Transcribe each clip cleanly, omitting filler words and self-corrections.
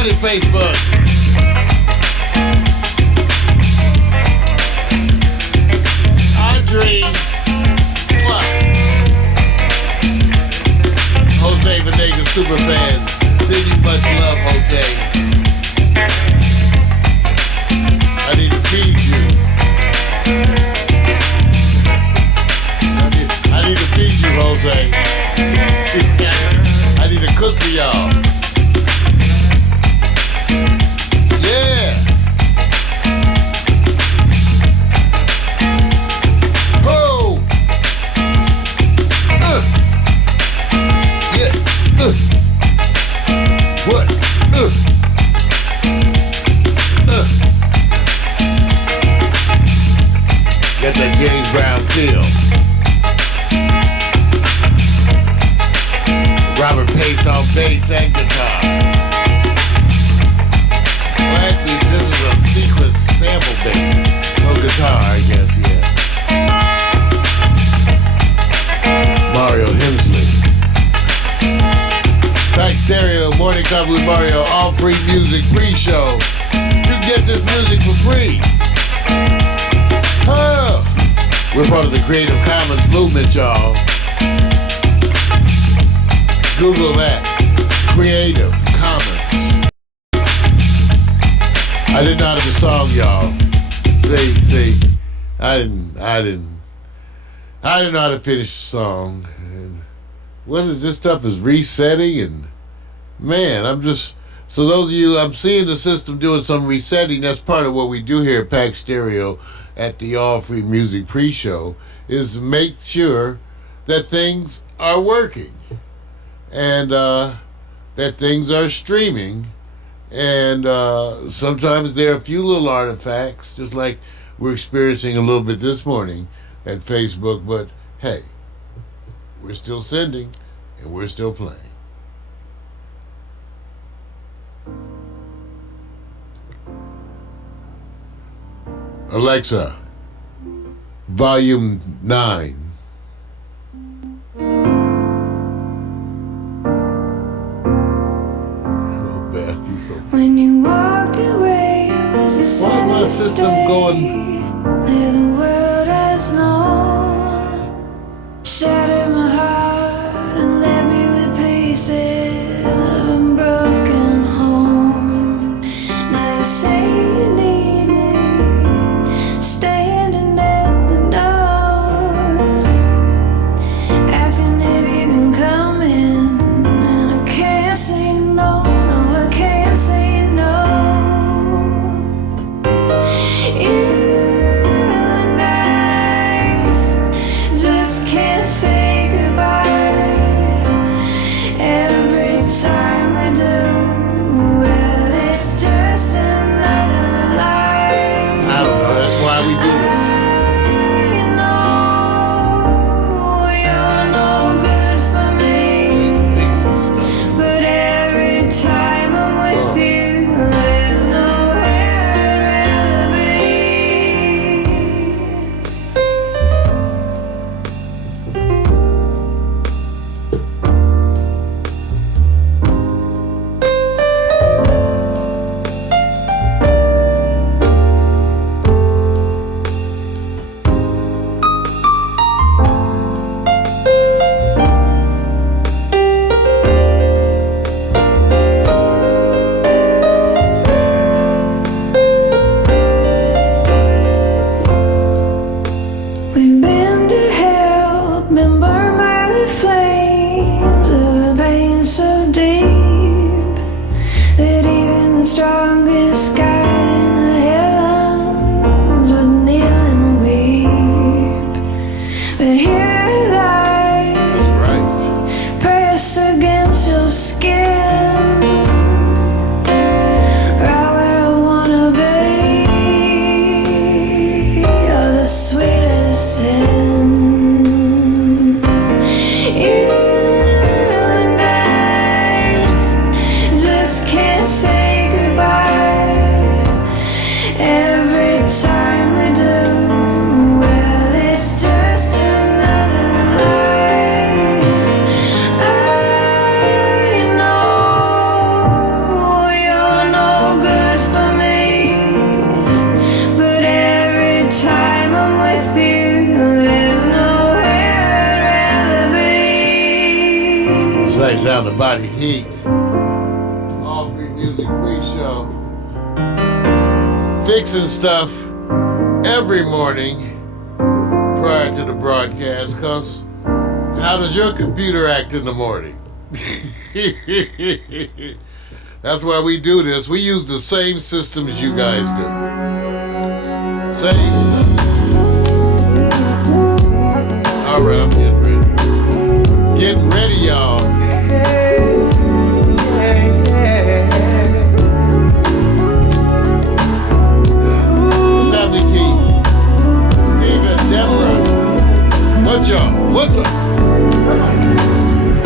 morning, Facebook. Andre. Jose Venegas, super fan. Send you much love, Jose. I need to feed you. I need to feed you, Jose. I need to cook for y'all. Yeah. Ho. Yeah. What? Got that James Brown feel. Robert Pace on bass and guitar. Well, actually, this is a sequence sample bass. No guitar, I guess, yeah. Mario Hemsley. Pax Stereo, Morning Coffee with Mario, all free music pre-show. You can get this music for free. Oh. We're part of the Creative Commons movement, y'all. Google that. Creative Commons. I didn't know how to song, y'all. See, I didn't know how to finish the song. And what is this stuff is resetting, and man, so those of you, I'm seeing the system doing some resetting. That's part of what we do here at Pax Stereo at the All Free Music Pre-Show, is to make sure that things are working and that things are streaming. And sometimes there are a few little artifacts, just like we're experiencing a little bit this morning at Facebook, but hey, we're still sending and we're still playing. Alexa, volume 9. Oh, Beth, you so. When you walked away, was you Why is my system going? There the world has known, shattered my heart and left me with pieces of a broken home. Now you say you need me, standing at the door, asking if you can come in, and I can't say no, no, I can't say no. You and I just can't say goodbye. right, sound the body heat. All free music pre-show. Fixing stuff every morning prior to the broadcast, cause how does your computer act in the morning? That's why we do this. We use the same systems you guys do. Same stuff. All right, I'm getting ready. Getting ready, y'all. What's happening, Keith? Steve and Deborah. What y'all? What's up?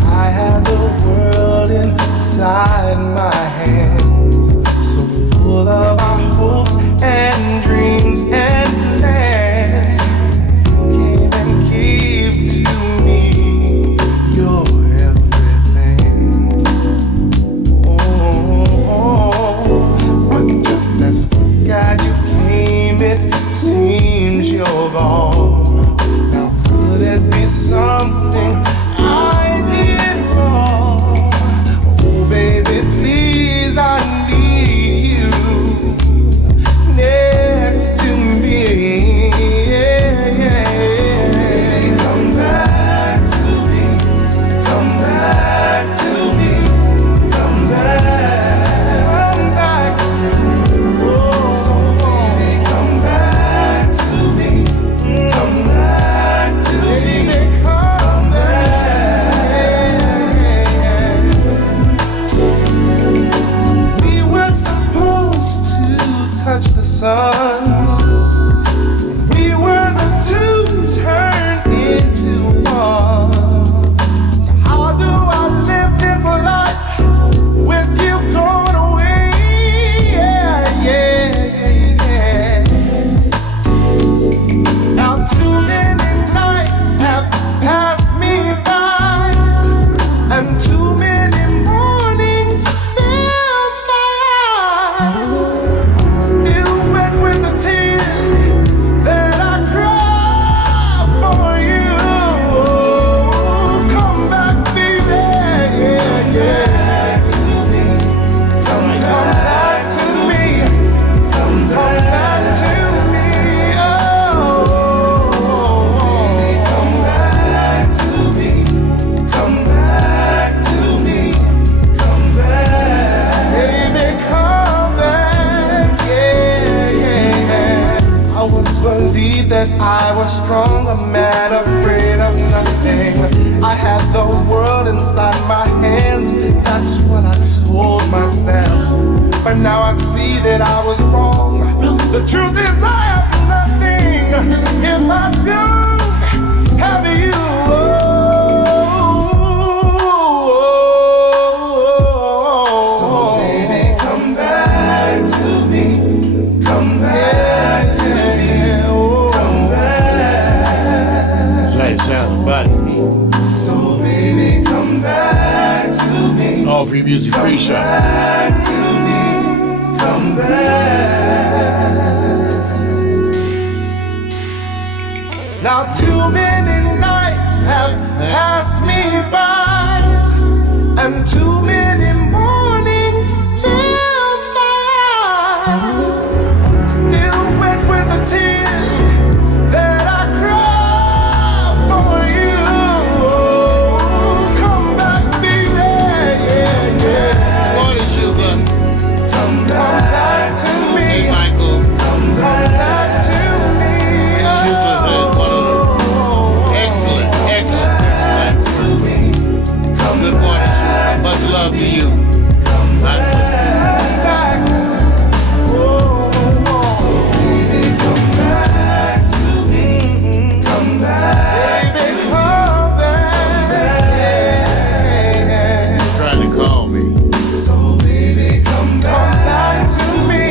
I have the world inside my hands, so full of our hopes and dreams and plans. Came and gave to me your everything. But just as God you came, it seems you're gone. Now could it be something I did wrong? Oh baby, please, I need you next to me. Come back to me. Come back to me. Come back. Come back. Oh, so baby, come back to me. Come back to me. Come back. We were supposed to touch the sun. We were the two turned into one. So how do I live this life with you gone away? Yeah, yeah, yeah, yeah. Now too many nights have passed me by, and too many mornings filled my eyes. Still wet with the tears that I cry for you. Come back, baby. Yeah, yeah. To me. Come back to me. Come back to me. Oh, baby, come back to me. Come back to me. Come back. Baby, come back. Yeah, yeah. I once believed that I was strong, a man afraid of nothing. I had the world inside my hands, that's what I told myself. But now I see that I was wrong. The truth is I have nothing if I don't have you. So baby, come back to me. Come back to me. Come back. That's right, sound the body heat. So baby, come back to me. All free music pre-show. Back to me. Come back. Now too many nights have passed me by, and too many mornings filled my eyes. Still wet with the tears that I cry for you. Come back, baby. Yeah, yeah. Morning, sugar. Come back to me. Hey, Michael. Come back to me. Sugar's in one of the excellent. Good morning, sugar. Much love to you. My sister. So baby, come back to me. Come back, baby, come back. Trying to call me. So baby, come back to me.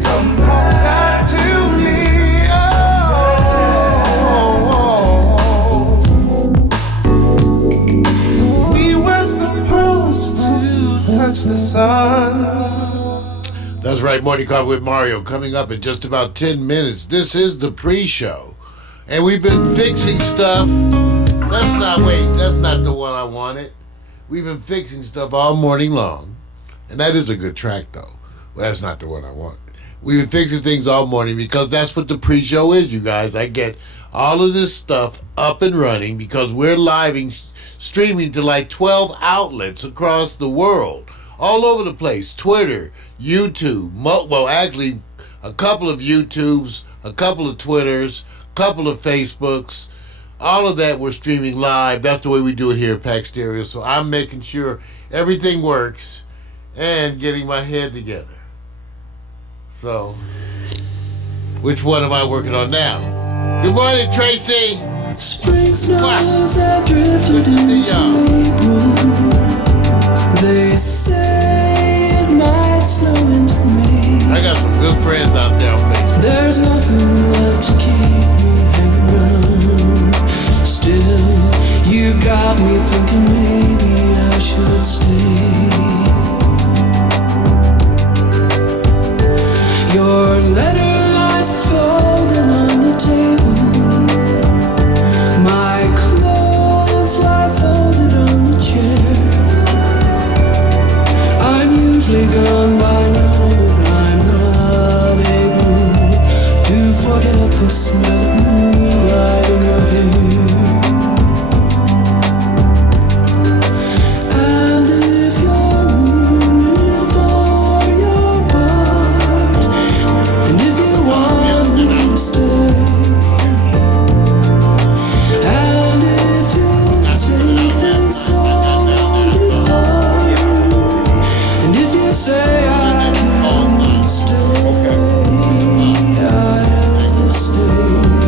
Come back to me. Oh. We were supposed to touch the sun. That's right, Morning Coffee with Mario coming up in just about 10 minutes. This is the pre-show. And we've been fixing stuff. That's not the one I wanted. We've been fixing stuff all morning long. And that is a good track, though. Well, that's not the one I want. We've been fixing things all morning because that's what the pre-show is, you guys. I get all of this stuff up and running because we're streaming to like 12 outlets across the world. All over the place. Twitter, YouTube. Well, actually, a couple of YouTubes, a couple of Twitters, a couple of Facebooks. All of that we're streaming live. That's the way we do it here at Pax Stereo. So I'm making sure everything works and getting my head together. So, which one am I working on now? Good morning, Tracy. Spring snows have drifted into April. They say it might snow into May. I got some good friends out there on Facebook. There's nothing left to keep me hanging around. Still, you got me thinking maybe I should stay. Your letter lies folded on the table. My clothes lie folded on the chair. I'm usually gone by now, but I'm not able to forget the smell of moonlight in your hair. And if you're rooting for your part, and if you want me to stay, and if you'll take this all on behalf, and if you say I can stay, I'll stay.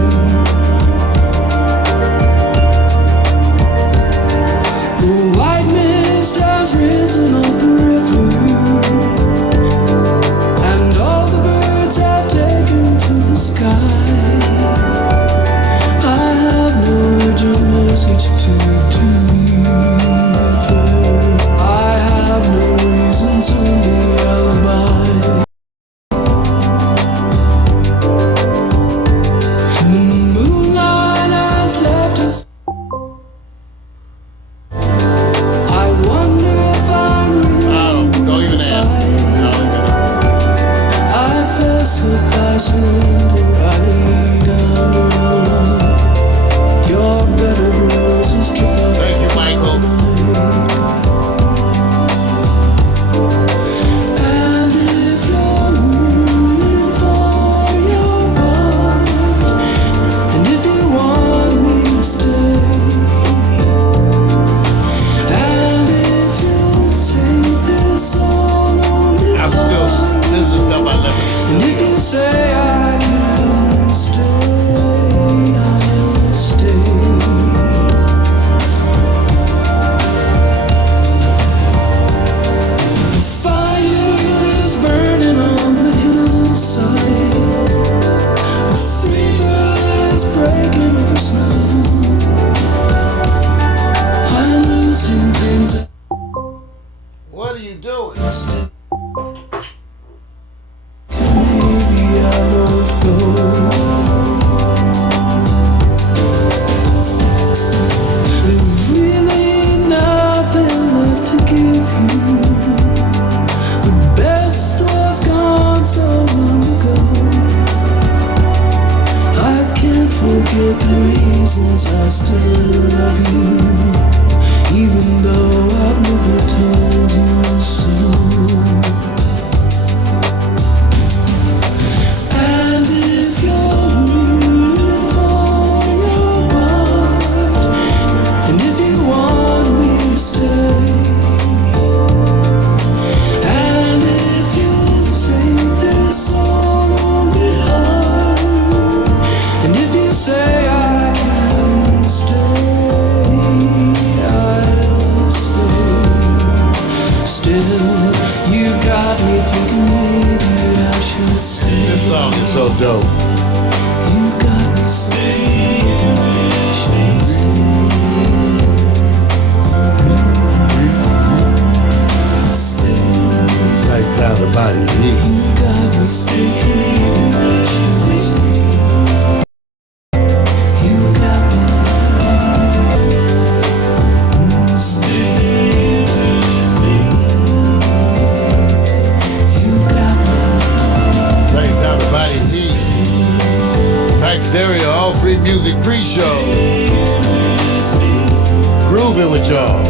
y'all.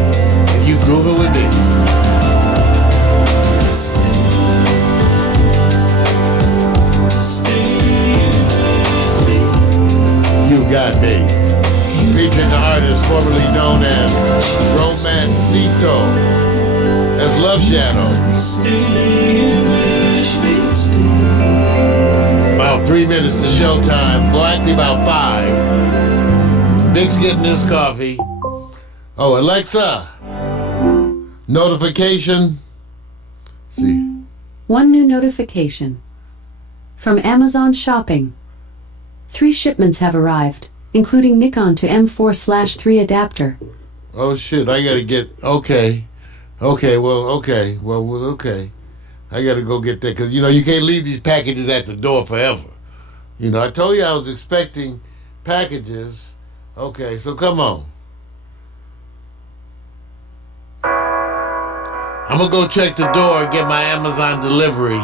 And you grooving with me. You got me. Featuring the artist formerly known as Romancito, as Love Shadow. About 3 minutes to showtime. Well, actually about 5. Nick's getting his coffee. Oh, Alexa, notification. See. One new notification. From Amazon Shopping. 3 shipments have arrived, including Nikon to M4/3 adapter. Oh shit, I gotta get, okay. Okay. I gotta go get that, because, you can't leave these packages at the door forever. I told you I was expecting packages. Okay, so come on. I'm gonna go check the door and get my Amazon delivery.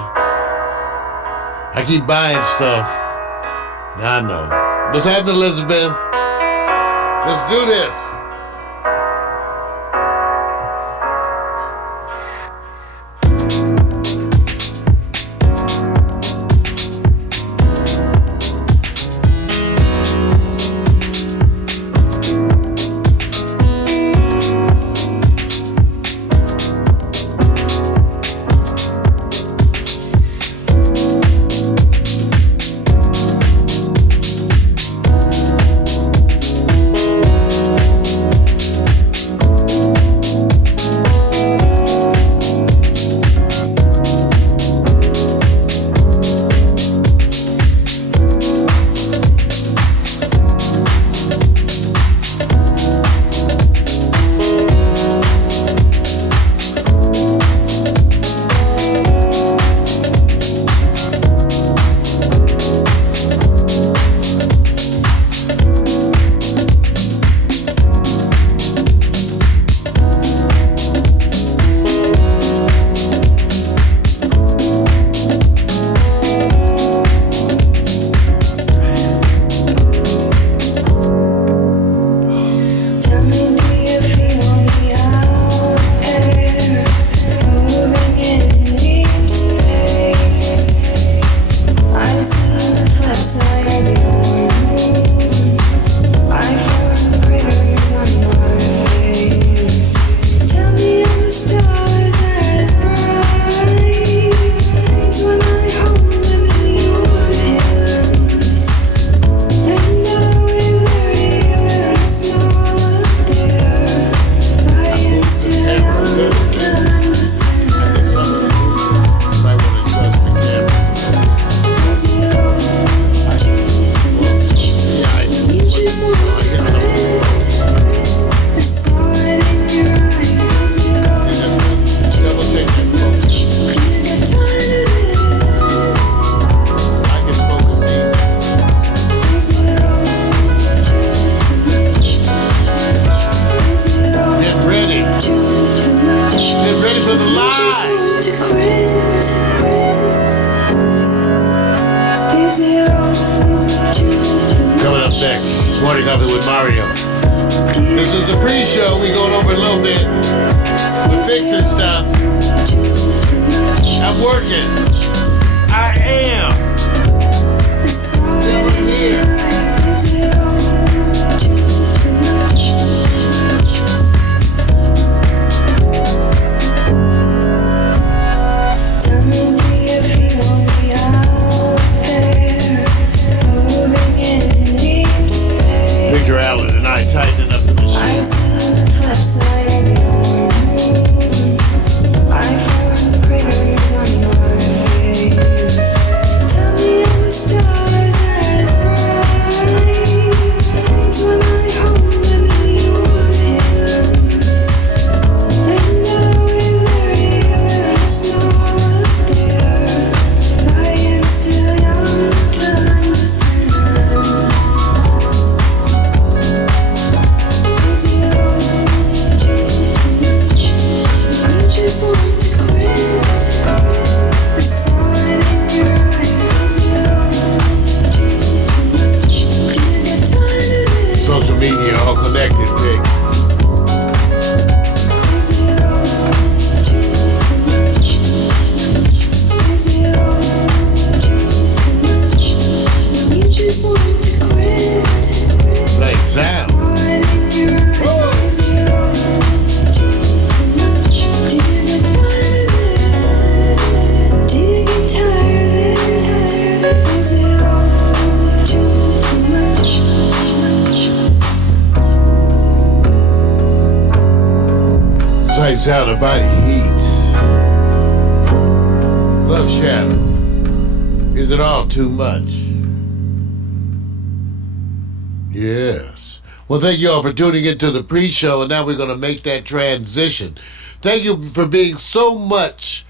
I keep buying stuff. I know. What's happening, Elizabeth? Let's do this. Next, Morning Coffee with Mario. This is the pre-show. We going over a little bit. We're fixing stuff. I'm working. I am. Still in here. Victor Allen and I tightening up the machine. I've seen the flip side of you. I found the craters on your face. Tell me if the stars as bright. Nice sound of Body Heat. Love Shadow. Is it all too much? Yes. Well, thank you all for tuning into the pre-show, and now we're going to make that transition. Thank you for being so much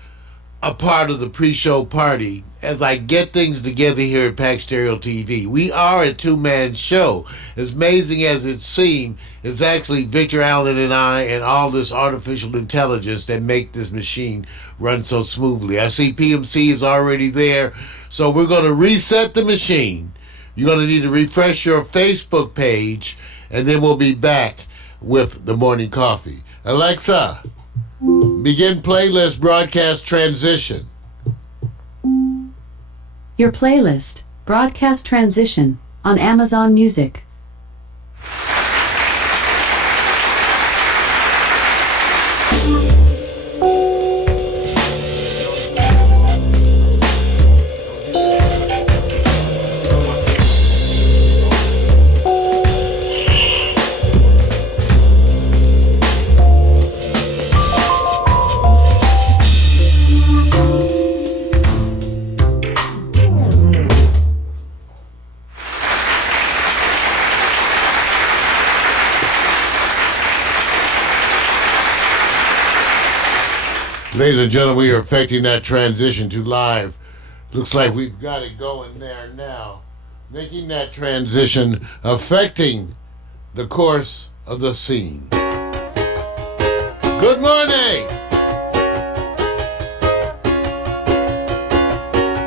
a part of the pre-show party as I get things together here at Pax Stereo TV. We are a two-man show. As amazing as it seems, it's actually Victor Allen and I and all this artificial intelligence that make this machine run so smoothly. I see PMC is already there, so we're going to reset the machine. You're going to need to refresh your Facebook page, and then we'll be back with the morning coffee. Alexa, begin playlist broadcast transition. Your playlist, broadcast transition, on Amazon Music. Ladies and gentlemen, we are effecting that transition to live. Looks like we've got it going there now. Making that transition, affecting the course of the scene. Good morning!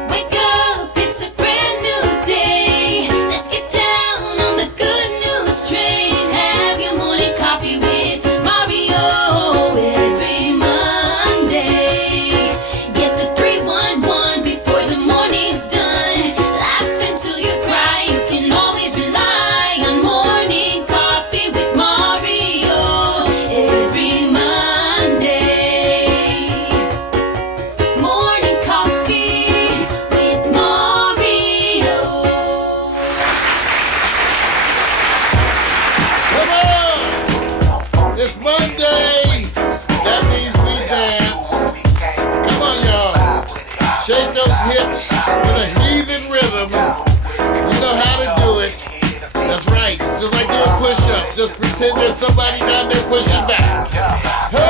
Wake up, it's a brand new day. Let's get down on the good news train. Have your morning coffee with Mario every Monday. Get the 311 before the morning's done. Laugh until you cry. You can always rely on morning coffee with Mario every Monday. Morning coffee with Mario. Come on! It's Monday! That means we dance. Come on, y'all. Shake those hips with a heathen rhythm. You know how to do it. That's right. Just like doing push-ups. Just pretend there's somebody down there pushing back. Ho!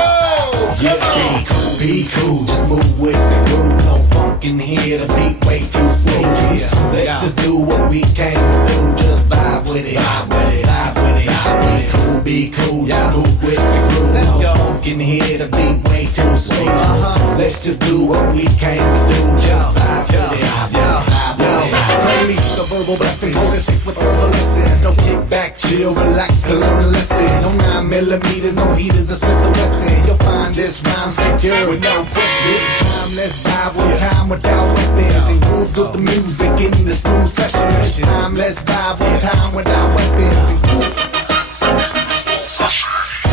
Come on! Be cool, just move with the groove. No funk in here, the beat way too smooth. Let's just do what we came to do. Just vibe with it, vibe with it, vibe with it, vibe with it. Be cool, just move with the groove. No funk in here, the beat way too smooth. Let's just do what we came to do. Just vibe with it, vibe with it. Unleash the verbal blessing, hold it sick with verbal lessons. So kick back, chill, relax, and learn a lesson. No 9mm, no heaters, a Smith & Wesson. You'll find this rhyme secure with no question. This time, let's vibe with time without weapons. And groove with the music in the smooth session. This time, let's vibe with time without weapons.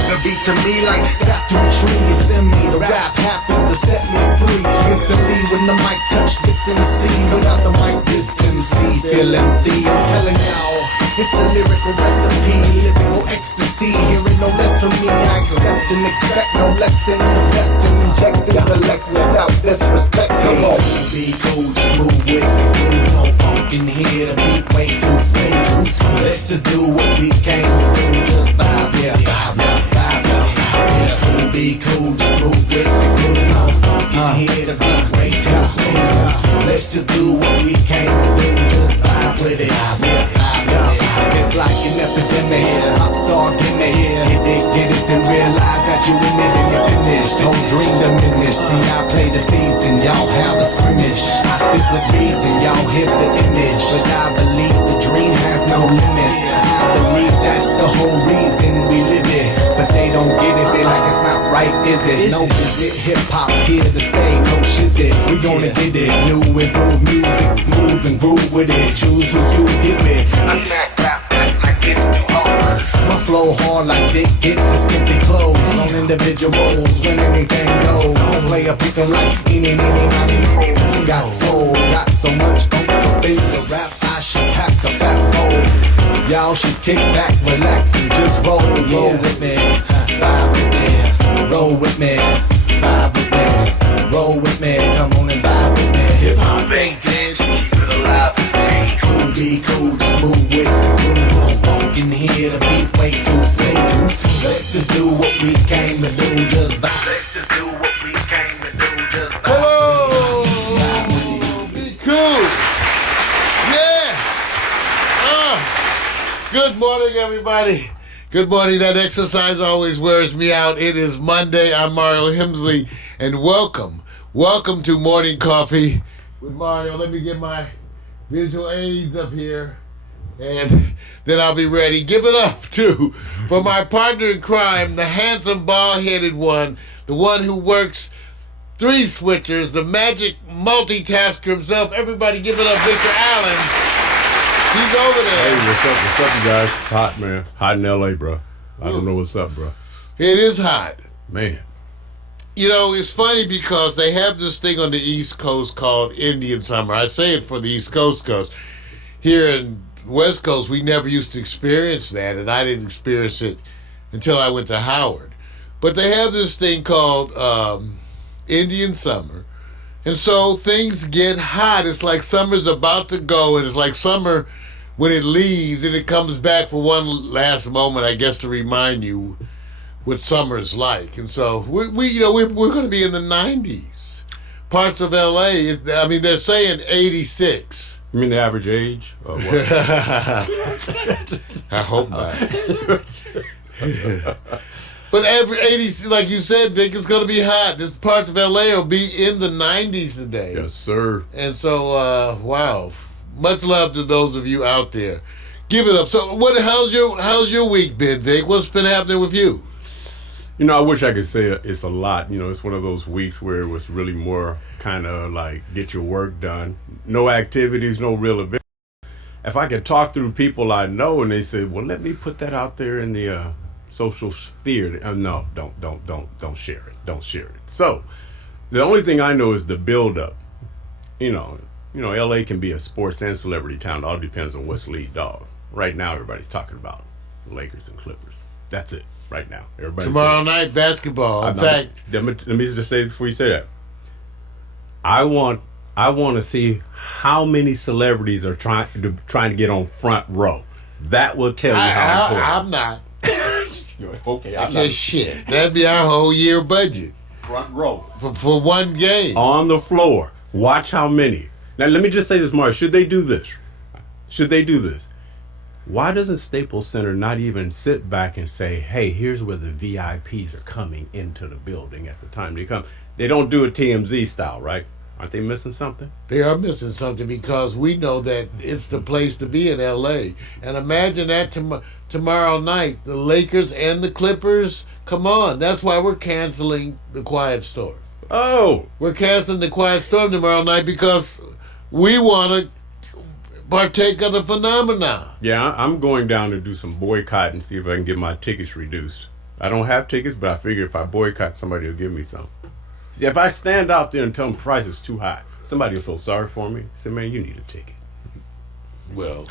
The beat to me like sap to a tree. It's in me, the rap happens to set me free. Instantly when the mic touch this MC. Without the mic, this MC feel empty. I'm telling y'all, it's the lyrical recipe. Lyrical ecstasy, hearing no less from me. I accept and expect no less than the best. And inject intellect without disrespect. Come on, be cool, just move with the groove. No funk in here, the beat way too smooth. Let's just do what we came to do. Just vibe, yeah, vibe, yeah. Be cool, just move with the groove. No funk in here, the beat way too smooth. Let's just do what we came to do. Just vibe with it, vibe with it, vibe with it. It's like an epidemic, pop star gimmick. Get it, then realize that you in it and you're finished. Don't dream diminish. See, I play the season, y'all have a scrimmage. I speak with reason, y'all hear the image. But I believe the dream has no limits. I believe that's the whole reason we live it. But they don't get it, they like it's not right, is it? No visit, hip-hop here to stay, no shizit. We gonna get it, new improved music, move and groove with it. Choose who you get with. I smack rap back like it's too hard. My flow hard like they get the skimpy clothes. On individuals, when anything goes. Don't play a pick 'em like any, money, no. Got soul, got so much funk up in the rap, I should pack a fat bowl. Y'all should kick back, relax, and just roll with me. Vibe with me, roll with me. came to do, just vibe. Let's just do what we came to do, just vibe. Hello! Be cool! Yeah! Good morning, everybody. Good morning. That exercise always wears me out. It is Monday. I'm Mario Hemsley, and welcome to Morning Coffee with Mario. Let me get my visual aids up here, and then I'll be ready. Give it up, too, for my partner in crime, the handsome, bald-headed one, the one who works three switchers, the magic multitasker himself. Everybody give it up, Victor Allen. He's over there. Hey, what's up, you guys? It's hot, man. Hot in L.A., bro. I don't know what's up, bro. It is hot. Man. You know, it's funny because they have this thing on the East Coast called Indian Summer. I say it for the East Coast because here in the West Coast, we never used to experience that, and I didn't experience it until I went to Howard. But they have this thing called Indian Summer, and so things get hot. It's like summer's about to go, and it's like summer when it leaves, and it comes back for one last moment, I guess, to remind you what summer's like. And so we're going to be in the 90s. Parts of LA, I mean, they're saying 86. You mean the average age? Or what? I hope not. But every 80, like you said, Vic, it's going to be hot. This parts of LA will be in the 90s today. Yes, sir. And so, wow. Much love to those of you out there. Give it up. So, how's your week been, Vic? What's been happening with you? You know, I wish I could say it's a lot. You know, it's one of those weeks where it was really more kind of like get your work done. No activities, no real events. If I could talk through people I know and they say, well, let me put that out there in the social sphere. No, don't share it. Don't share it. So, the only thing I know is the build-up. You know, LA can be a sports and celebrity town. It all depends on what's lead dog. Right now, everybody's talking about Lakers and Clippers. That's it. Right now, everybody. Tomorrow night basketball. In fact, let me just say before you say that, I want to see how many celebrities are trying to get on front row. That will tell you how important. I'm not. Okay, I'm not. Shit, that'd be our whole year budget. Front row for one game on the floor. Watch how many. Now let me just say this, Mark. Should they do this? Why doesn't Staples Center not even sit back and say, hey, here's where the VIPs are coming into the building at the time they come? They don't do it TMZ style, right? Aren't they missing something? They are missing something because we know that it's the place to be in LA. And imagine that tomorrow night, the Lakers and the Clippers. Come on, that's why we're canceling the Quiet Storm. Oh! We're canceling the Quiet Storm tomorrow night because we want to partake of the phenomenon. Yeah, I'm going down to do some boycott and see if I can get my tickets reduced. I don't have tickets, but I figure if I boycott, somebody will give me some. See, if I stand out there and tell them price is too high, somebody will feel sorry for me. Say, man, you need a ticket. Well,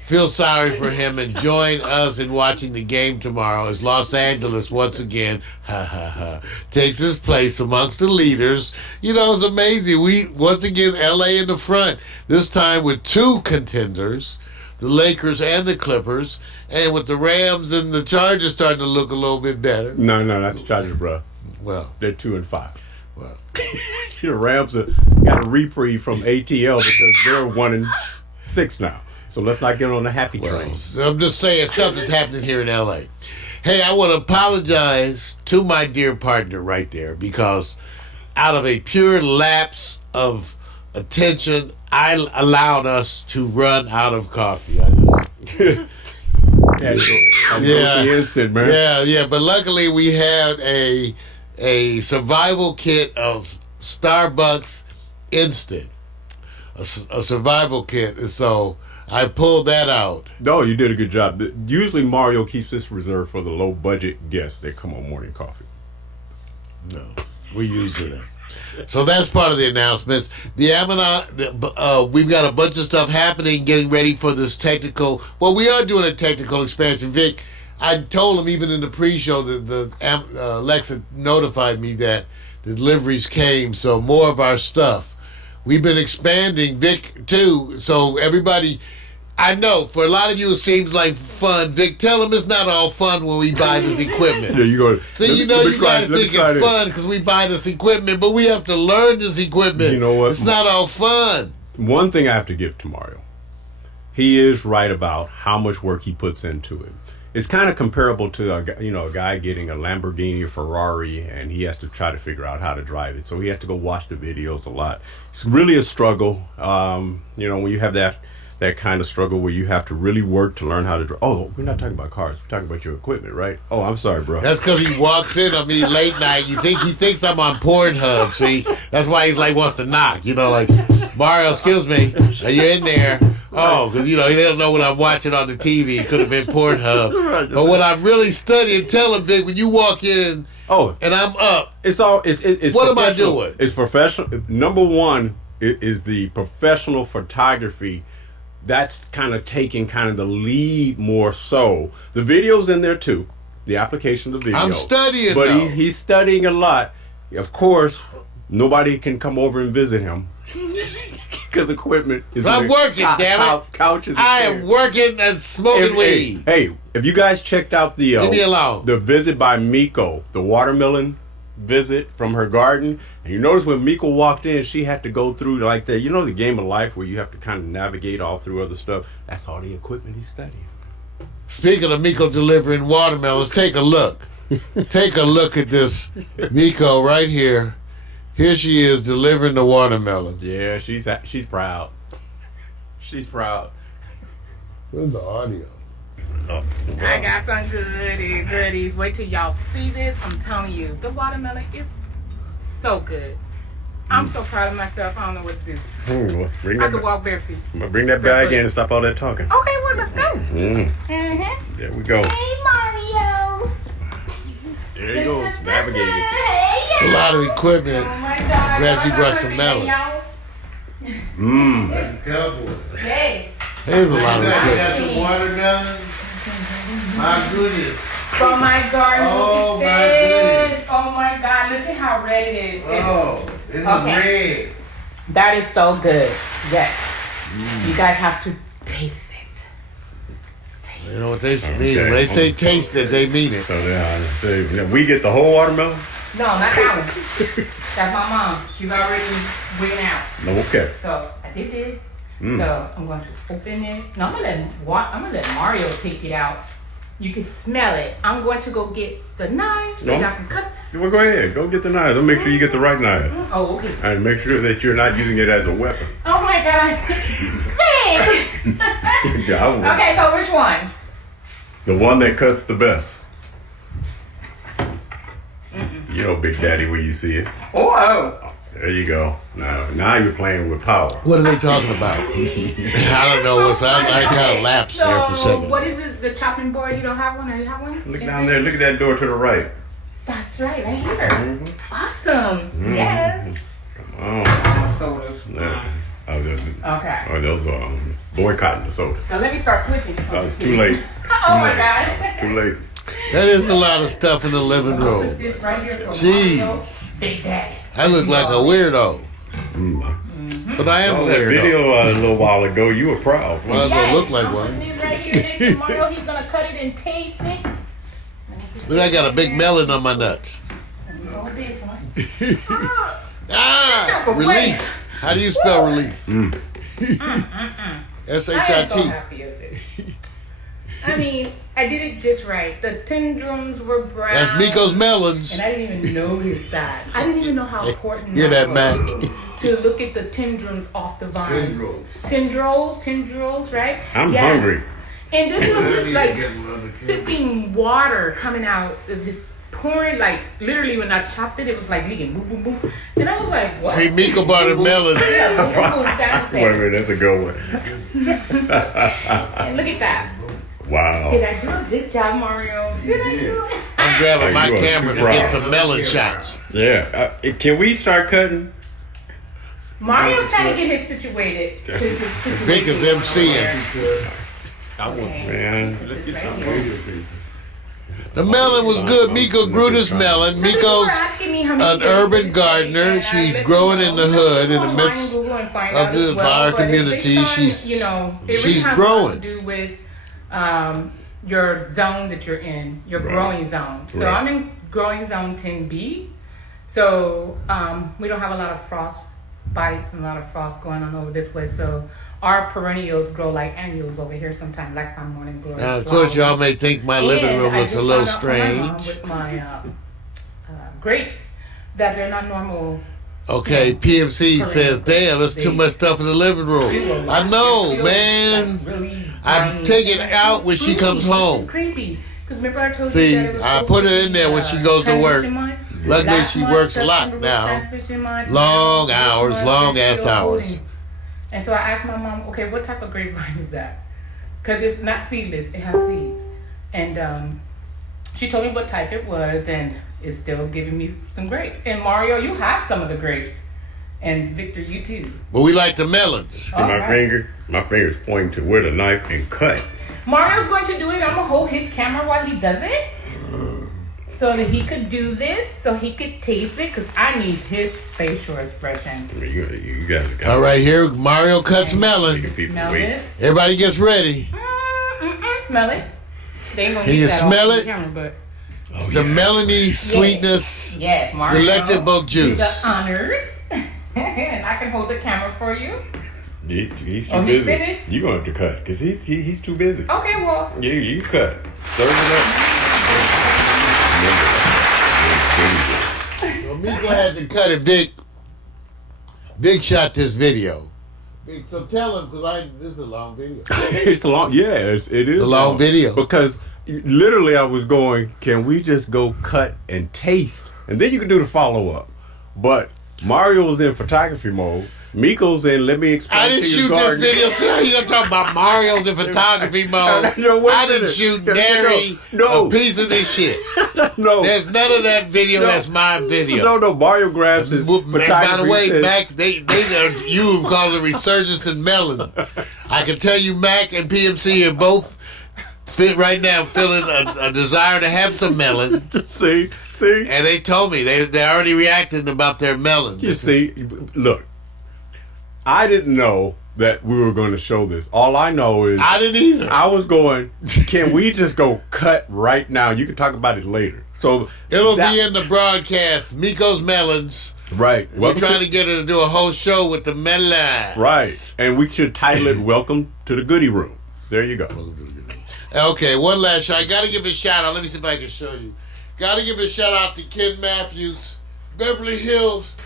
feel sorry for him and join us in watching the game tomorrow as Los Angeles once again takes its place amongst the leaders. You know, it's amazing. We once again LA in the front, this time with two contenders, the Lakers and the Clippers, and with the Rams and the Chargers starting to look a little bit better. No, not the Chargers, bro. Well, they're 2-5. Well, the Rams got a reprieve from ATL because they're 1-6 now. So let's not get on the happy train. So I'm just saying stuff is happening here in LA. Hey, I want to apologize to my dear partner right there because out of a pure lapse of attention, I allowed us to run out of coffee. Yeah, instant, man. Yeah. But luckily we had a survival kit of Starbucks Instant, a survival kit, and so I pulled that out. No, you did a good job. Usually Mario keeps this reserved for the low budget guests that come on Morning Coffee. No, we usually do. So that's part of the announcements. We've got a bunch of stuff happening, getting ready for this technical. Well, we are doing a technical expansion. Vic, I told him even in the pre-show that Alexa notified me that the deliveries came, so more of our stuff. We've been expanding, Vic, too. So everybody, I know, for a lot of you it seems like fun. Vic, tell them it's not all fun when we buy this equipment. There you go. See, you guys think it's fun because we buy this equipment, but we have to learn this equipment. You know what? It's not all fun. One thing I have to give to Mario, he is right about how much work he puts into it. It's kind of comparable to a guy getting a Lamborghini or Ferrari, and he has to try to figure out how to drive it. So he has to go watch the videos a lot. It's really a struggle. When you have that kind of struggle where you have to really work to learn how to drive. Oh, we're not talking about cars. We're talking about your equipment, right? Oh, I'm sorry, bro. That's because he walks in on me late night. He thinks I'm on Pornhub. See, that's why he's like wants to knock. Like Mario, excuse me, are you in there? Oh, because he don't know what I'm watching on the TV. It could have been Pornhub. But what I'm really studying, tell him, Vic, when you walk in, and I'm up, it's what am I doing? It's professional. Number one is the professional photography. That's kind of taking kind of the lead more so. The video's in there too. The application of the video. I'm studying, but though. He's studying a lot. Of course, nobody can come over and visit him because equipment is. I'm working, damn it. Couches. I am working and smoking weed. Hey, if you guys checked out leave me alone. The visit by Miko, the watermelon visit from her garden, and you notice when Miko walked in, she had to go through like that. The game of life where you have to kind of navigate all through other stuff. That's all the equipment he's studying. Speaking of Miko delivering watermelons, take a look. Take a look at this Miko right here. Here she is delivering the watermelons. Yeah, she's proud. She's proud. Where's the audio? I got some goodies. Wait till y'all see this. I'm telling you, the watermelon is so good. I'm so proud of myself. I don't know what to do. I could walk barefoot. Bring that bag in and stop all that talking. Okay, well, let's go. There we go. Hey, Mario. There he goes, navigating. A lot of equipment. Oh my God. Glad you brought some melon. Yes. There's a lot of equipment. got the watermelon. My goodness. From my garden. Oh, my goodness. Oh my God, look at how red it is. Oh, it's red. That is so good. Yes. You guys have to taste it. You know what they mean? When they say taste it, they mean it. So we get the whole watermelon? No, not that one. That's my mom. She's already went out. Okay. So I did this. So I'm going to open it. No, I'm gonna let Mario take it out. You can smell it. I'm going to go get the knife so y'all can cut. Well, go ahead. Go get the knife. Let's make sure you get the right knife. Oh, okay. And make sure that you're not using it as a weapon. Oh my God. Okay, so which one? The one that cuts the best. Big Daddy, where you see it. Oh. There you go. Now you're playing with power. What are they talking about? I don't know what's. I kind of lapsed there for a So second. what is it? The chopping board? You don't have one, or you have one? Look down there. Look at that door to the right. That's right here. Awesome. Yes. Oh. Sodas. Yeah. Okay. Those are boycotting the soda. So let me start clicking. It's too late. Oh my God. Too late. That is a lot of stuff in the living Put room. this right here for Jeez. Big Daddy. I look like a weirdo. But I am a That weirdo. video a little while ago, you were proud. Well, I don't look like I'm one. putting it right here next to Mario. He's gonna cut it and taste it. Look, I got a big melon on my nuts. Hold this one. Relief. How do you spell relief? I am so S-H-I-T. happy of this. I mean, I did it just right. The tendrils were brown. That's Miko's melons. And I didn't even notice that. I didn't even know how important Hear that, was man? to look at the tendrils off the vine. Tendrils, right? I'm hungry. And this was like sipping water coming out of this pouring, like literally when I chopped it, it was like leaking, boom, boom, boom. And I was like, what? See, Miko bought her melons. Yeah, boom, boom, sound Wait a effect. minute, that's a good one. And look at that. Wow. Did I do a good job, Mario? Did I do it? I'm grabbing my You are camera too to get proud. some melon shots. Yeah. Can we start cutting? Mario's trying to get his situated. Vic is MCing. Man, let's get some. The melon was good. Miko grew this melon. Some people were Miko's asking me an urban gardener. She's growing in the hood in the midst of our community. She's growing. To do with your zone that you're in, your growing zone. So Right. I'm in growing zone 10B. So we don't have a lot of frost bites and a lot of frost going on over this way. So our perennials grow like annuals over here sometimes, like my morning glory. Now, of course, y'all flowers. may think my living And room I looks a just little found out from my mom strange. with my grapes that they're not normal. Okay, PMC says, damn, there's too much stuff in the living room. I know, man. I take it out when she comes home. It's crazy. Because remember I told See, you that it was I supposed put to it in be, there when she goes to work. transmission month? Luckily, Last she month, works a lot September was now. transmission month. Long This hours, month long is ass still hours. holding. And so I asked my mom, okay, what type of grapevine is that? Because it's not seedless, it has seeds. And she told me what type it was, and it's still giving me some grapes. And Mario, you have some of the grapes. And Victor, you too. But we like the melons. See All my right. my finger's pointing to where the knife and cut. Mario's going to do it. I'm going to hold his camera while he does it. So that he could do this, so he could taste it, because I need his facial expression. You guys got All right, here, Mario cuts melon. making people Smell wait. this. Everybody gets ready. Smell it. They ain't gonna Can get you that smell off it? the camera, but The melony sweetness, yeah, Mario. delectable The juice. honors. And I can hold the camera for you. He's too Oh, he busy. finished? You're going to have to cut because he's too busy. Okay, well, You cut. Serve it up. Well, me go ahead and cut it, Vic. Vic shot this video. Vic, so tell him, because this is a long video. It's a long, it is a long video. because literally I was going, can we just go cut and taste, and then you can do the follow up. But Mario was in photography mode. Miko's in. Let me explain. I didn't to you shoot this garden. video. See how you gonna talk about Mario's in photography mode? No, wait a I didn't minute. shoot No, nary no. a piece of this shit. No, There's none of that video. No. That's my video. no. Mario grabs his photography. By the way, says, Mac, they you have caused a resurgence in melon. I can tell you, Mac and PMC are both fit right now, feeling a desire to have some melon. see, And they told me they already reacting about their melon. you see. Look, I didn't know that we were going to show this. All I know is I didn't either. I was going, can we just go cut right now? You can talk about it later. So It'll be in the broadcast. Miko's melons. right. We're trying to get her to do a whole show with the melon. Right, and we should title it "Welcome to the Goodie Room." There you go. Okay, one last shot. I gotta give a shout out. Let me see if I can show you. Gotta give a shout out to Ken Matthews, Beverly Hills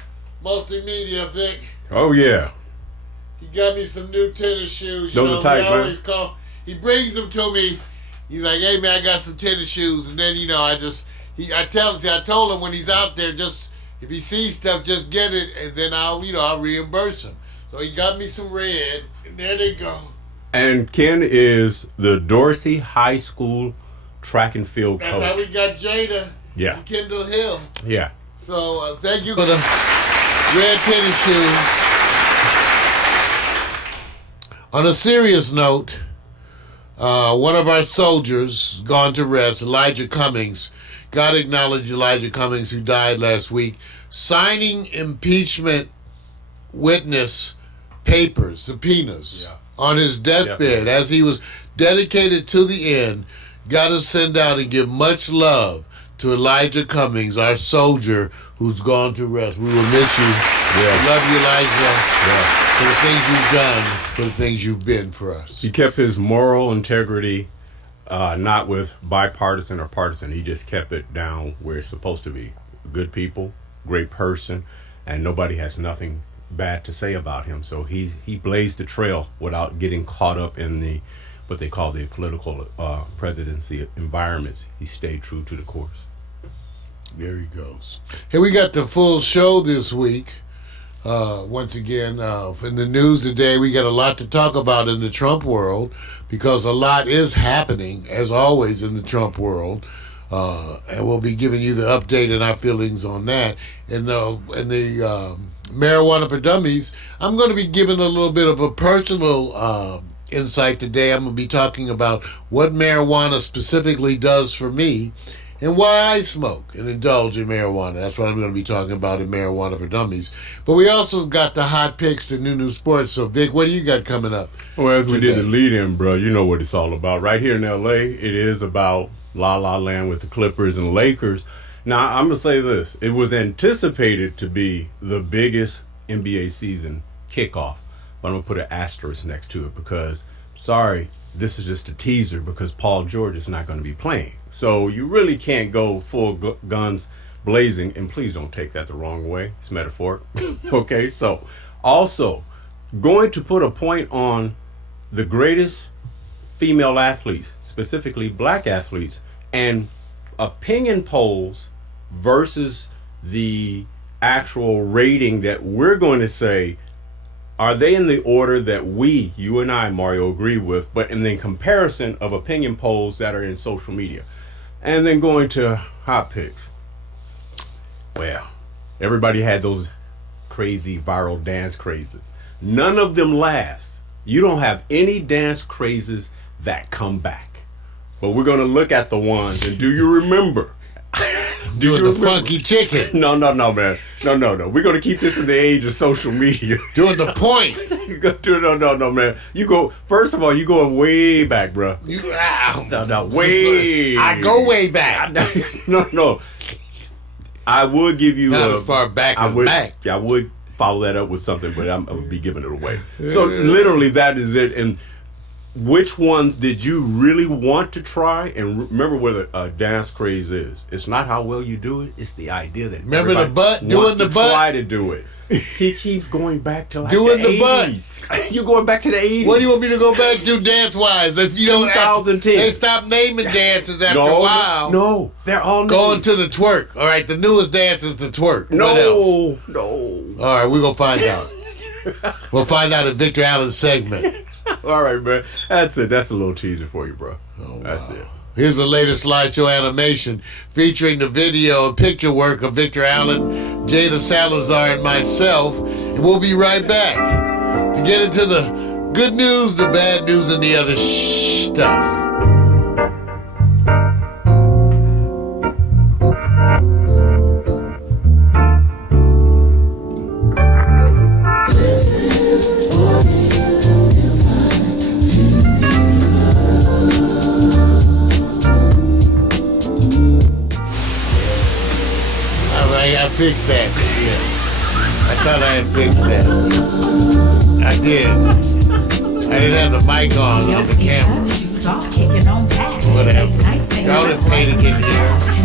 Multimedia, Vic. Oh yeah, He got me some new tennis shoes. Those are tight, he man. always he brings them to me. He's like, hey man, I got some tennis shoes. And then, I told him when he's out there, just, if he sees stuff, just get it. And then I'll reimburse him. So he got me some red. And there they go. and Ken is the Dorsey High School track and field That's how we coach. got Jada Yeah, and Kendall Hill. yeah. So thank you for the red tennis shoes. On a serious note, one of our soldiers gone to rest, Elijah Cummings. God acknowledge Elijah Cummings, who died last week, signing impeachment witness papers, subpoenas, on his deathbed as he was dedicated to the end. Got to send out and give much love to Elijah Cummings, our soldier who's gone to rest. We will miss you. Yeah. Love you, Elijah, Yeah. for the things you've done, for the things you've been for us. He kept his moral integrity, not with bipartisan or partisan. He just kept it down where it's supposed to be. Good people, great person, and nobody has nothing bad to say about him. So he blazed the trail without getting caught up in the what they call the political presidency environments. He stayed true to the course. There he goes. Hey, we got the full show this week. Once again, in the news today, we got a lot to talk about in the Trump world because a lot is happening, as always, in the Trump world. And we'll be giving you the update and our feelings on that. In the Marijuana for Dummies, I'm going to be giving a little bit of a personal insight today. I'm going to be talking about what marijuana specifically does for me. and why I smoke and indulge in marijuana. That's what I'm going to be talking about in Marijuana for Dummies. But we also got the hot picks to new sports. So, Vic, what do you got coming up? Well, as we did the lead-in, bro, you know what it's all about. Right here in L.A., it is about La La Land with the Clippers and Lakers. Now, I'm going to say this. It was anticipated to be the biggest NBA season kickoff. But I'm going to put an asterisk next to it because, sorry, this is just a teaser because Paul George is not going to be playing. So you really can't go full guns blazing. And please don't take that the wrong way. It's metaphoric. Okay, so also going to put a point on the greatest female athletes, specifically black athletes, and opinion polls versus the actual rating that we're going to say, are they in the order that we, you and I, Mario, agree with, but in the comparison of opinion polls that are in social media? And then going to hot picks. Well, everybody had those crazy viral dance crazes. None of them last. You don't have any dance crazes that come back. But we're going to look at the ones, and do you remember? Doing the funky chicken. No, man. No. We're going to keep this in the age of social media. Doing the point. No, man. You go, first of all, you going way back, bro. Way. I go way back. No. I would give you not as far back as back. Yeah, I would follow that up with something, but I'm going to be giving it away. So literally that is it. And which ones did you really want to try? And remember what a dance craze is. It's not how well you do it. It's the idea that remember the butt, doing the butt. Try to do it. He keeps going back to like doing the 80s. Butt. You're going back to the 80s. What do you want me to go back to dance wise? If you don't, 2010. They stopped naming dances after a while. No, they're all going to the twerk. All right, the newest dance is the twerk. No. All right, we're gonna find out. We'll find out in Victor Allen's segment. All right, man. That's it. That's a little teaser for you, bro. Oh, that's wow. it. Here's the latest slideshow animation featuring the video and picture work of Victor Allen, Jada Salazar, and myself. And we'll be right back to get into the good news, the bad news, and the other stuff. I fixed that. Yeah. I thought I had fixed that. I did. I didn't have the mic on the camera. Whatever. Y'all didn't pay to get here.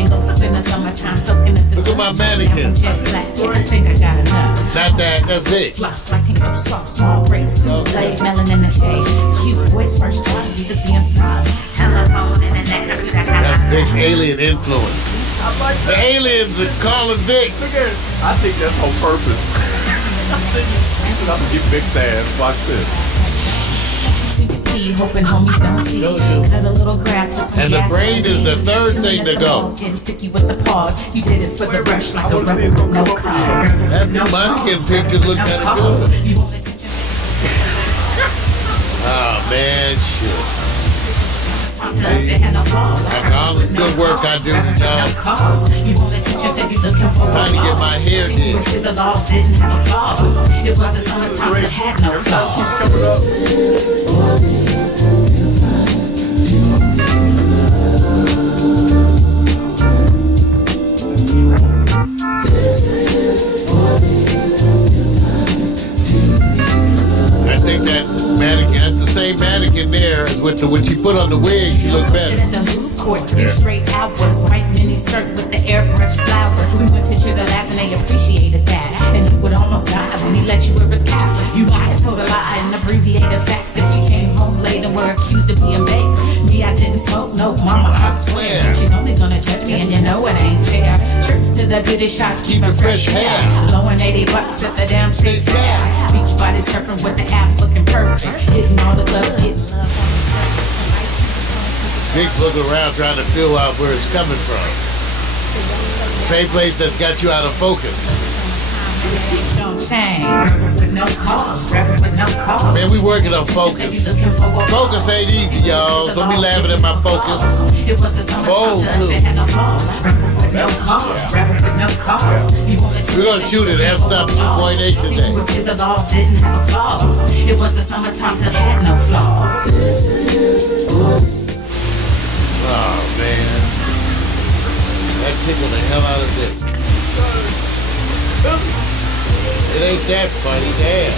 Look at my mannequins. Not that. That's it. That's Vic's alien influence. The aliens are calling Vic. I think that's on purpose. I'm gonna get Vic's ass. Watch this. Hoping homies don't see. Cut a little grass for some and the brain is the third thing to go. Getting sticky with the paws. You did it for the rush like a rebel with no car. That mannequin pictures look kind of good. Oh man, shit. After all the good work I do, time to get my hair did. It was the summertime that had no flaws. I think that mannequin, that's the same mannequin there as with the when she put on the wig, she looked better. Court 3 straight hours, right in his skirt with the airbrush flowers. We went to Sugar Labs and they appreciated that. And he would almost die when he let you wear his cap. You might have told a lie and abbreviated facts. If you came home late and were accused of being baked. Me, I didn't smoke, mama, I swear. She's only gonna judge me and you know it ain't fair. Trips to the beauty shop, keeping fresh hair. Blowing $80 at the damn street fair. Beach body surfing with the abs looking perfect. Hitting all the clubs, getting love on the surface. Vic's looking around trying to figure out where it's coming from. Same place that's got you out of focus. Don't change. Rapping with no cause. Rapping with no cause. Man, we working on focus. Focus ain't easy, y'all. Don't be laughing at my focus. It was the summertime to us that had no flaws. Rapping with no cause. Rapping with no cause. We're gonna shoot at F-Stop 2.8 today. With his laws didn't have a clause. It was the summertime till it had no flaws. Oh man, that tickled the hell out of Dick. It ain't that funny, damn.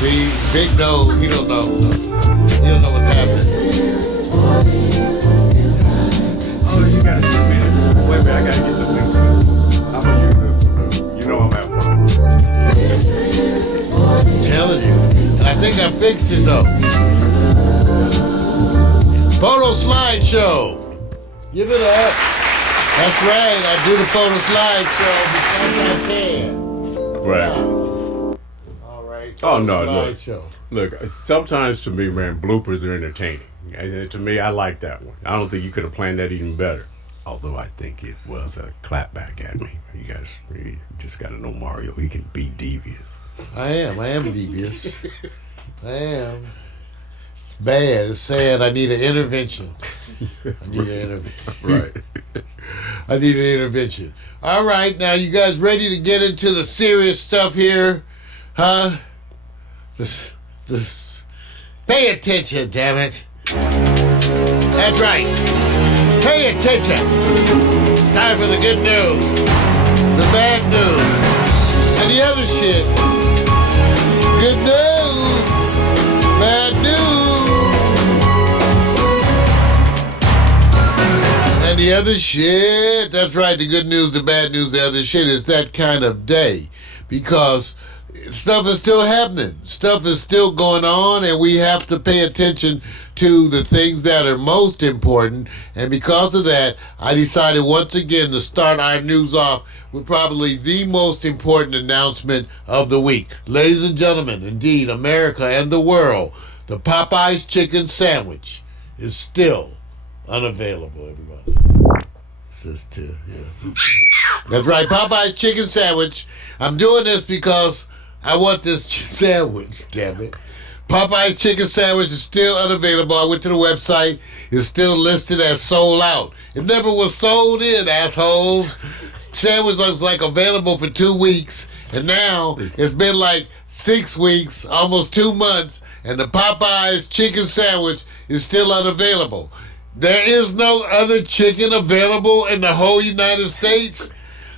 See, Big No, he don't know. He don't know what's happening. Oh, you gotta send me this. Wait a minute, I gotta get the link to it. I'm gonna use this. You know I'm at fun. I'm telling you. And I think I fixed it though. Photo slideshow. Give it up. That's right. I do the photo slideshow because I can. Right. All right. Oh, no, look. Slideshow. Look, sometimes to me, man, bloopers are entertaining. And to me, I like that one. I don't think you could have planned that even better. Although I think it was a clap back at me. You guys you just got to know Mario. He can be devious. I am devious. I am. It's bad. It's sad. I need an intervention. Right. I need an intervention. All right, now you guys ready to get into the serious stuff here? Huh? This. Pay attention, damn it. That's right. Pay attention. It's time for the good news, the bad news, and the other shit. Good news, bad news, and the other shit. That's right, the good news, the bad news, the other shit is that kind of day. Because stuff is still happening. Stuff is still going on, and we have to pay attention to the things that are most important. And because of that, I decided once again to start our news off with probably the most important announcement of the week. Ladies and gentlemen, indeed, America and the world, the Popeyes chicken sandwich is still unavailable, everybody. That's right, Popeyes chicken sandwich. I'm doing this because I want this sandwich, damn it. Popeye's chicken sandwich is still unavailable. I went to the website. It's still listed as sold out. It never was sold in, assholes. Sandwich was like available for 2 weeks, and now it's been like 6 weeks, almost 2 months, and the Popeye's chicken sandwich is still unavailable. There is no other chicken available in the whole United States.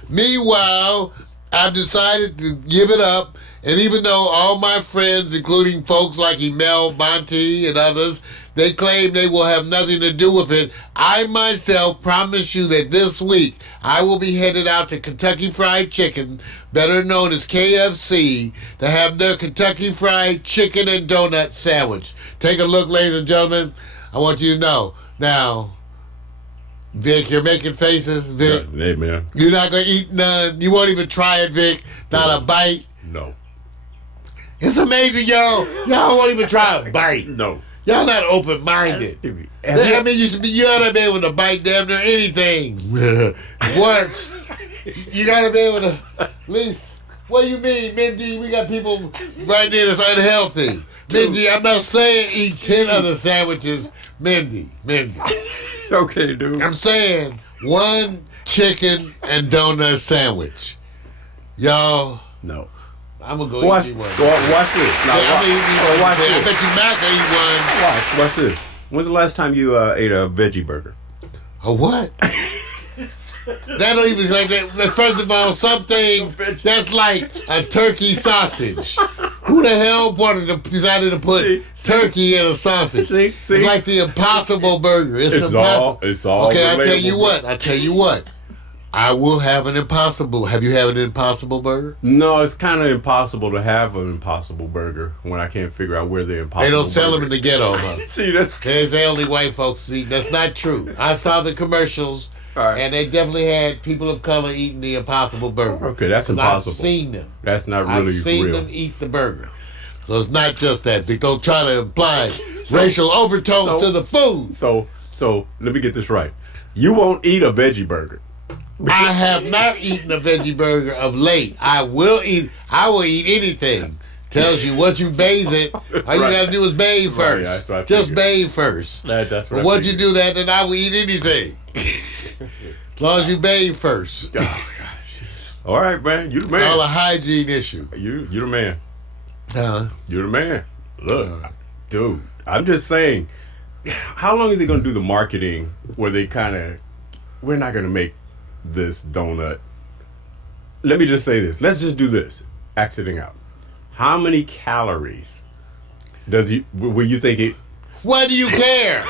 Meanwhile, I've decided to give it up. And even though all my friends, including folks like Emel, Bonte, and others, they claim they will have nothing to do with it, I myself promise you that this week I will be headed out to Kentucky Fried Chicken, better known as KFC, to have their Kentucky Fried Chicken and Donut sandwich. Take a look, ladies and gentlemen. I want you to know. Now, Vic, you're making faces, Vic. Hey, man. You're not going to eat none. You won't even try it, Vic. Not a bite. No. It's amazing, y'all. Y'all won't even try a bite. No. Y'all not open-minded. I mean, you ought to be able to bite damn near anything. Once. You got to be able to, at least, what do you mean, Mindy? We got people right there that's unhealthy. Mindy, I'm not saying eat 10 other sandwiches. Mindy. Okay, dude. I'm saying 1 chicken and donut sandwich. Y'all. No. I'm going to go Watch, eat me one. watch this. Now, watch I this. bet you Mac will eat one. Watch this. When's the last time you ate a veggie burger? A what? That don't even like that. First of all, some things that's like a turkey sausage. Who the hell decided to put turkey in a sausage? See? It's like the Impossible Burger. It's all. Okay, I tell you what. I will have an Impossible. Have you had an Impossible Burger? No, it's kind of impossible to have an Impossible Burger when I can't figure out where the Impossible. They don't sell burger them in the ghetto, huh? See, that's they only white folks. See, that's not true. I saw the commercials. Right. And they definitely had people of color eating the Impossible Burger. Okay, that's impossible. I've seen them. That's not really I've seen real. them eat the burger. So it's not just that. They don't try to imply racial overtones to the food. So let me get this right. You won't eat a veggie burger. I have not eaten a veggie burger of late. I will eat anything. Tells you what you bathe it. All you gotta do is bathe first. Right, just bathe first. That's what but once you do that, then I will eat anything. As long as you bathe first. Oh, gosh. All right, man. You the man. It's all a hygiene issue. You the man. Huh? You're the man. Look, dude, I'm just saying, how long are they going to do the marketing where they we're not going to make this donut. Let me just say this. Let's just do this. Accident out. How many calories will you think it? Why do you care?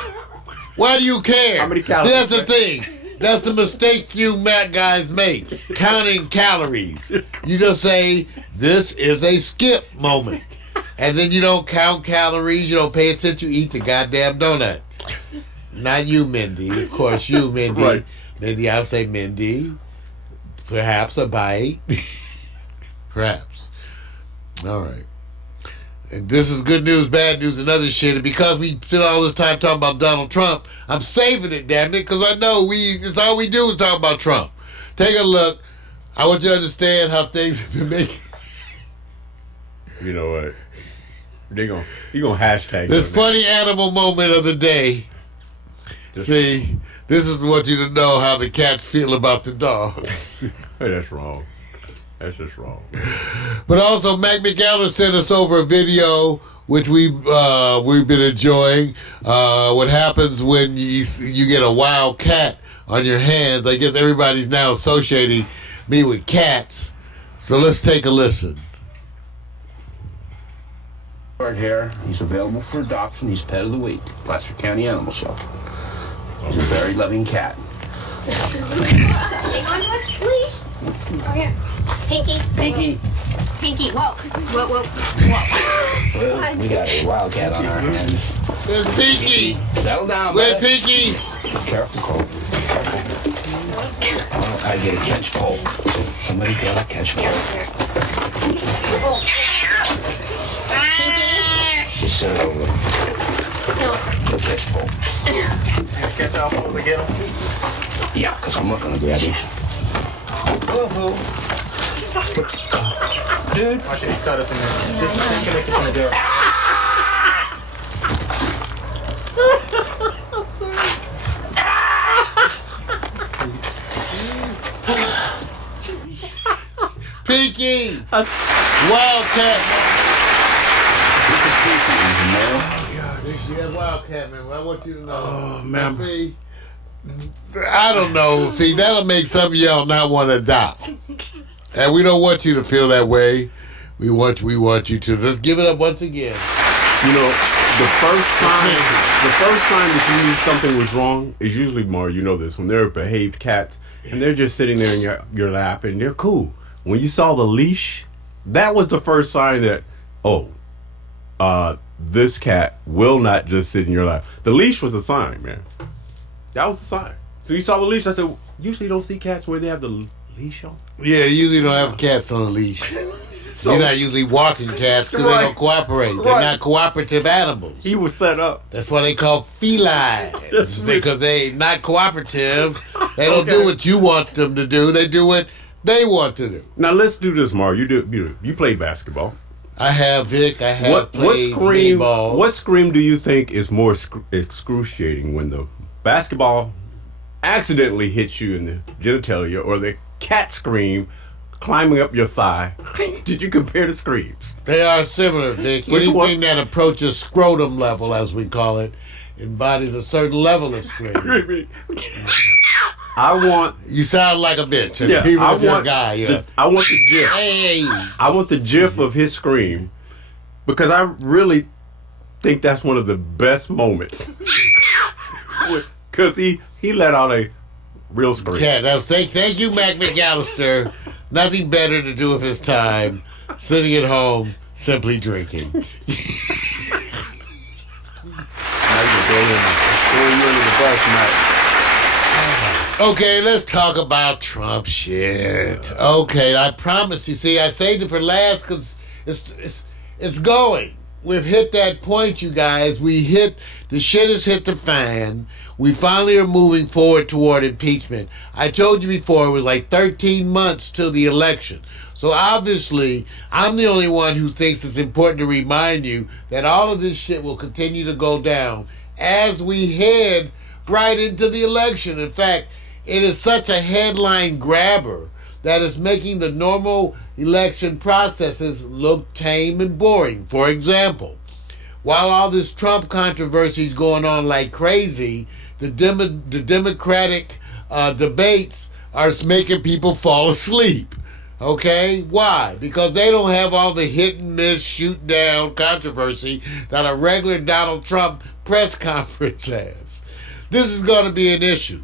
Why do you care? How many calories? See, that's the thing. That's the mistake you Mac guys make. Counting calories. You just say, this is a skip moment. And then you don't count calories. You don't pay attention. You eat the goddamn donut. Not you, Mindy. Of course, you, Mindy. Right. Mindy, I'll say Mindy. Perhaps a bite. Perhaps. All right. And this is good news, bad news, and other shit. And because we spent all this time talking about Donald Trump, I'm saving it, damn it, because I know it's all we do is talk about Trump. Take a look. I want you to understand how things have been making. You know what? You're gonna hashtag this funny animal moment of the day. See, this is what you to know how the cats feel about the dogs. Hey, that's wrong. That's just wrong. But also, Mac McAllister sent us over a video which we've been enjoying. What happens when you get a wild cat on your hands? I guess everybody's now associating me with cats. So let's take a listen. Short hair. He's available for adoption. He's pet of the week. Placer County Animal Shelter. He's a very loving cat. Hang on to us, please. Oh, yeah. Pinky. Pinky. Pinky. Whoa. Well, we got a wild cat on our hands. There's Pinky. Settle down, Where's bud. Pinky? Careful, Cole. I get a catch pole. Somebody got a catch pole. Just sit over. Go catch pole. Catch out when we get him. Yeah, because I'm not going to grab him. Dude. Watch it, he's caught up in there. Just disconnect it from the door. Pinky! Wildcat! This is Pinky. He's a male. Yeah, Wildcat, man. I want you to know. Oh, man. See, I don't know. See, that'll make some of y'all not want to adopt. And we don't want you to feel that way. We want you to. Let's give it up once again. You know, the first sign that you knew something was wrong is usually more, you know this, when they're behaved cats and they're just sitting there in your lap and they're cool. When you saw the leash, that was the first sign that, this cat will not just sit in your lap. The leash was a sign, man. That was the sign. So you saw the leash. I said, usually don't see cats where they have the leash on. Yeah, you usually don't have cats on a leash. So, you're not usually walking cats because they don't cooperate. They're not cooperative animals. He was set up. That's why they call felines. Because they not cooperative. They don't do what you want them to do. They do what they want to do. Now let's do this, Mar. You play basketball. I have, Vic. I have played baseball. What scream do you think is more excruciating, when the basketball accidentally hits you in the genitalia or the cat scream climbing up your thigh? Did you compare the screams? They are similar, Vic. Anything that approaches scrotum level, as we call it, embodies a certain level of scream. You sound like a bitch. And I want the gif. Hey. I want the gif of his scream, because I really think that's one of the best moments. Because he let out a real scream. Yeah, thank you, Mac McAllister. Nothing better to do with his time, sitting at home, simply drinking. Okay, let's talk about Trump shit. Okay, I promise you. See, I saved it for last because it's going. We've hit that point, you guys. The shit has hit the fan. we finally are moving forward toward impeachment. I told you before it was like 13 months till the election. So obviously, I'm the only one who thinks it's important to remind you that all of this shit will continue to go down as we head right into the election. In fact, it is such a headline grabber that is making the normal election processes look tame and boring. For example, while all this Trump controversy is going on like crazy, the Democratic debates are making people fall asleep. Okay? Why? Because they don't have all the hit and miss, shoot down controversy that a regular Donald Trump press conference has. This is going to be an issue.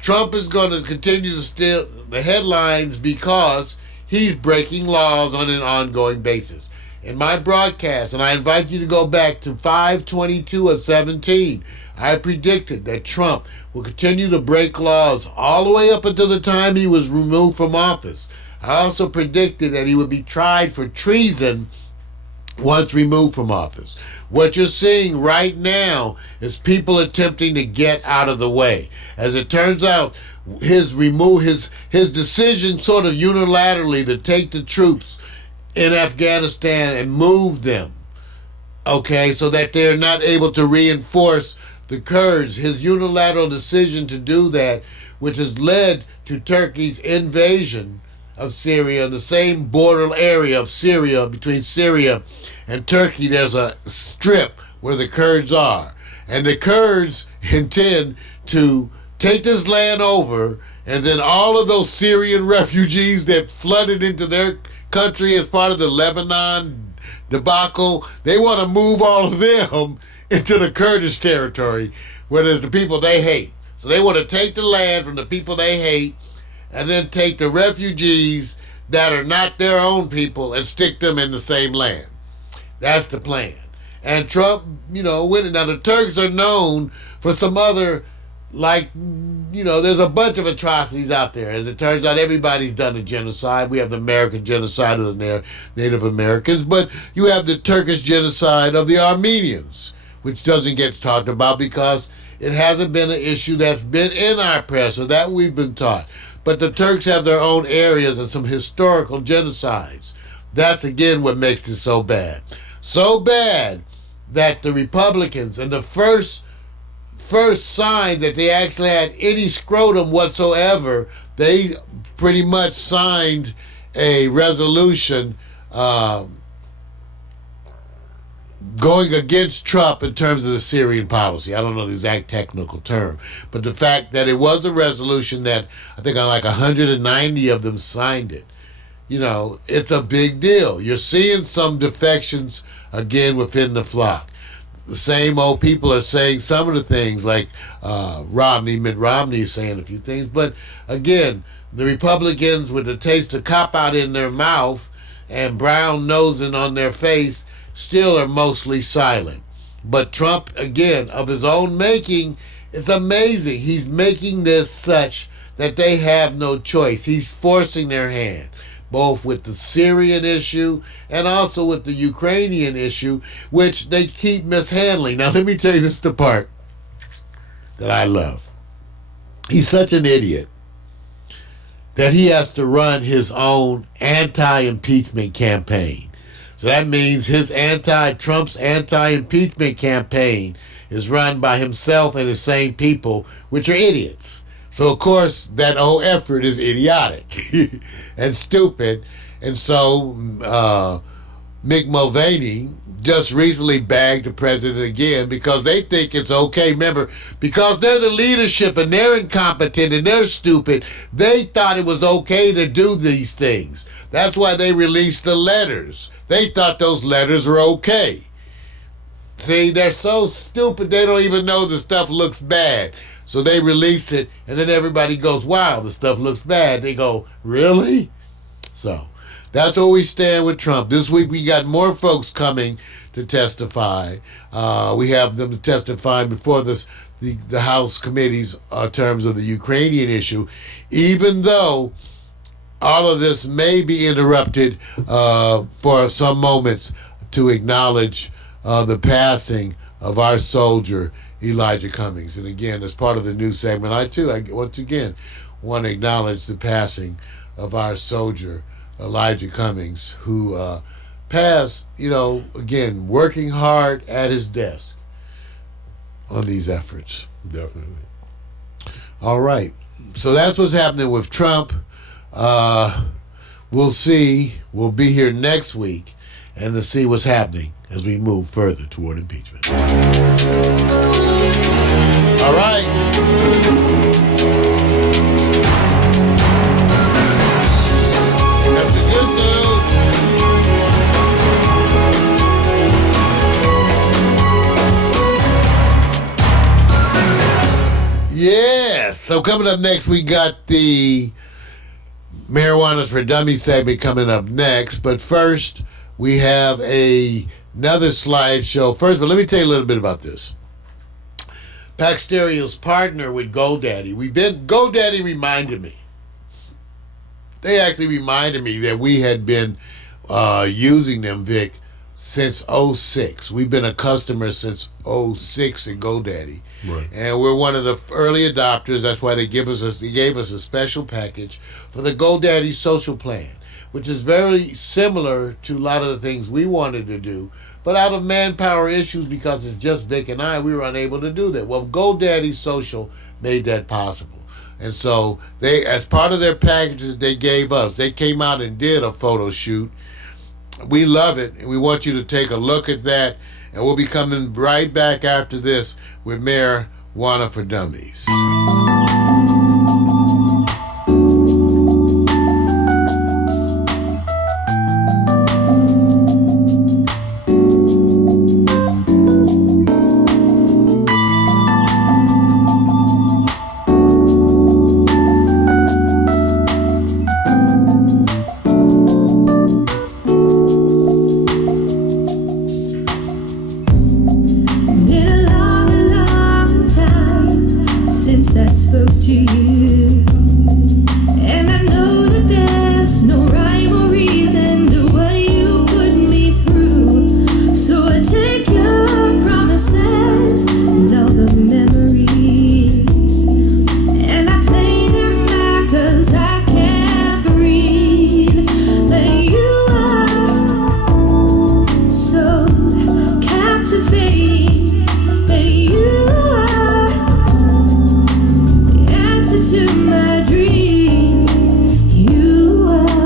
Trump is going to continue to steal the headlines because he's breaking laws on an ongoing basis. In my broadcast, and I invite you to go back to 5/22 of 17, I predicted that Trump will continue to break laws all the way up until the time he was removed from office. I also predicted that he would be tried for treason once removed from office. What you're seeing right now is people attempting to get out of the way. As it turns out, his decision sort of unilaterally to take the troops in Afghanistan and move them, okay, so that they're not able to reinforce the Kurds. His unilateral decision to do that, which has led to Turkey's invasion of Syria, the same border area of Syria, between Syria and Turkey, there's a strip where the Kurds are. And the Kurds intend to take this land over, and then all of those Syrian refugees that flooded into their country as part of the Lebanon debacle, they want to move all of them into the Kurdish territory, where there's the people they hate. So they want to take the land from the people they hate, and then take the refugees that are not their own people and stick them in the same land. That's the plan. And Trump, winning. Now the Turks are known for some other, there's a bunch of atrocities out there. As it turns out, everybody's done a genocide. We have the American genocide of the Native Americans, but you have the Turkish genocide of the Armenians, which doesn't get talked about because it hasn't been an issue that's been in our press or that we've been taught. But the Turks have their own areas and some historical genocides. That's, again, what makes this so bad. So bad that the Republicans, and the first sign that they actually had any scrotum whatsoever, they pretty much signed a resolution going against Trump in terms of the Syrian policy. I don't know the exact technical term, but the fact that it was a resolution that I think like 190 of them signed it. It's a big deal. You're seeing some defections again within the flock. The same old people are saying some of the things, like Mitt Romney is saying a few things, but again, the Republicans with the taste of cop-out in their mouth and brown nosing on their face still are mostly silent. But Trump, again, of his own making, it's amazing. He's making this such that they have no choice. He's forcing their hand, both with the Syrian issue and also with the Ukrainian issue, which they keep mishandling. Now, let me tell you, this is the part that I love. He's such an idiot that he has to run his own anti-impeachment campaign. So that means Trump's anti-impeachment campaign is run by himself and the same people, which are idiots. So, of course, that whole effort is idiotic and stupid. And so Mick Mulvaney just recently bagged the president again because they think it's okay. Remember, because they're the leadership and they're incompetent and they're stupid, they thought it was okay to do these things. That's why they released the letters. They thought those letters were okay. See, they're so stupid they don't even know the stuff looks bad. So they release it, and then everybody goes, wow, the stuff looks bad. They go, really? So that's where we stand with Trump. This week we got more folks coming to testify. We have them testifying before the House committees in terms of the Ukrainian issue, even though all of this may be interrupted for some moments to acknowledge the passing of our soldier Elijah Cummings. And again, as part of the new segment, I once again want to acknowledge the passing of our soldier, Elijah Cummings, who passed, again, working hard at his desk on these efforts. Definitely. All right. So that's what's happening with Trump. We'll see. We'll be here next week and to see what's happening as we move further toward impeachment. All right. That's the good news. Yeah. So coming up next, we got the Marijuana's for Dummies segment coming up next. But first, we have another slideshow. First of all, let me tell you a little bit about this. Pax Stereo's partner with GoDaddy. GoDaddy reminded me. They actually reminded me that we had been using them, Vic, since 2006. We've been a customer since 2006 at GoDaddy. Right. And we're one of the early adopters. That's why they gave us a special package for the GoDaddy social plan, which is very similar to a lot of the things we wanted to do. But out of manpower issues, because it's just Vic and I, we were unable to do that. Well, GoDaddy Social made that possible. And so they, as part of their package that they gave us, they came out and did a photo shoot. We love it, and we want you to take a look at that. And we'll be coming right back after this with Marijuana for Dummies. Been a long, long time since I spoke to you, and I know that there's no rhyme or reason to what you put me through. So I take your promises and all the memories, and I play them back 'cause I can't breathe. But you are so captivating, but you are the answer to my dream. You are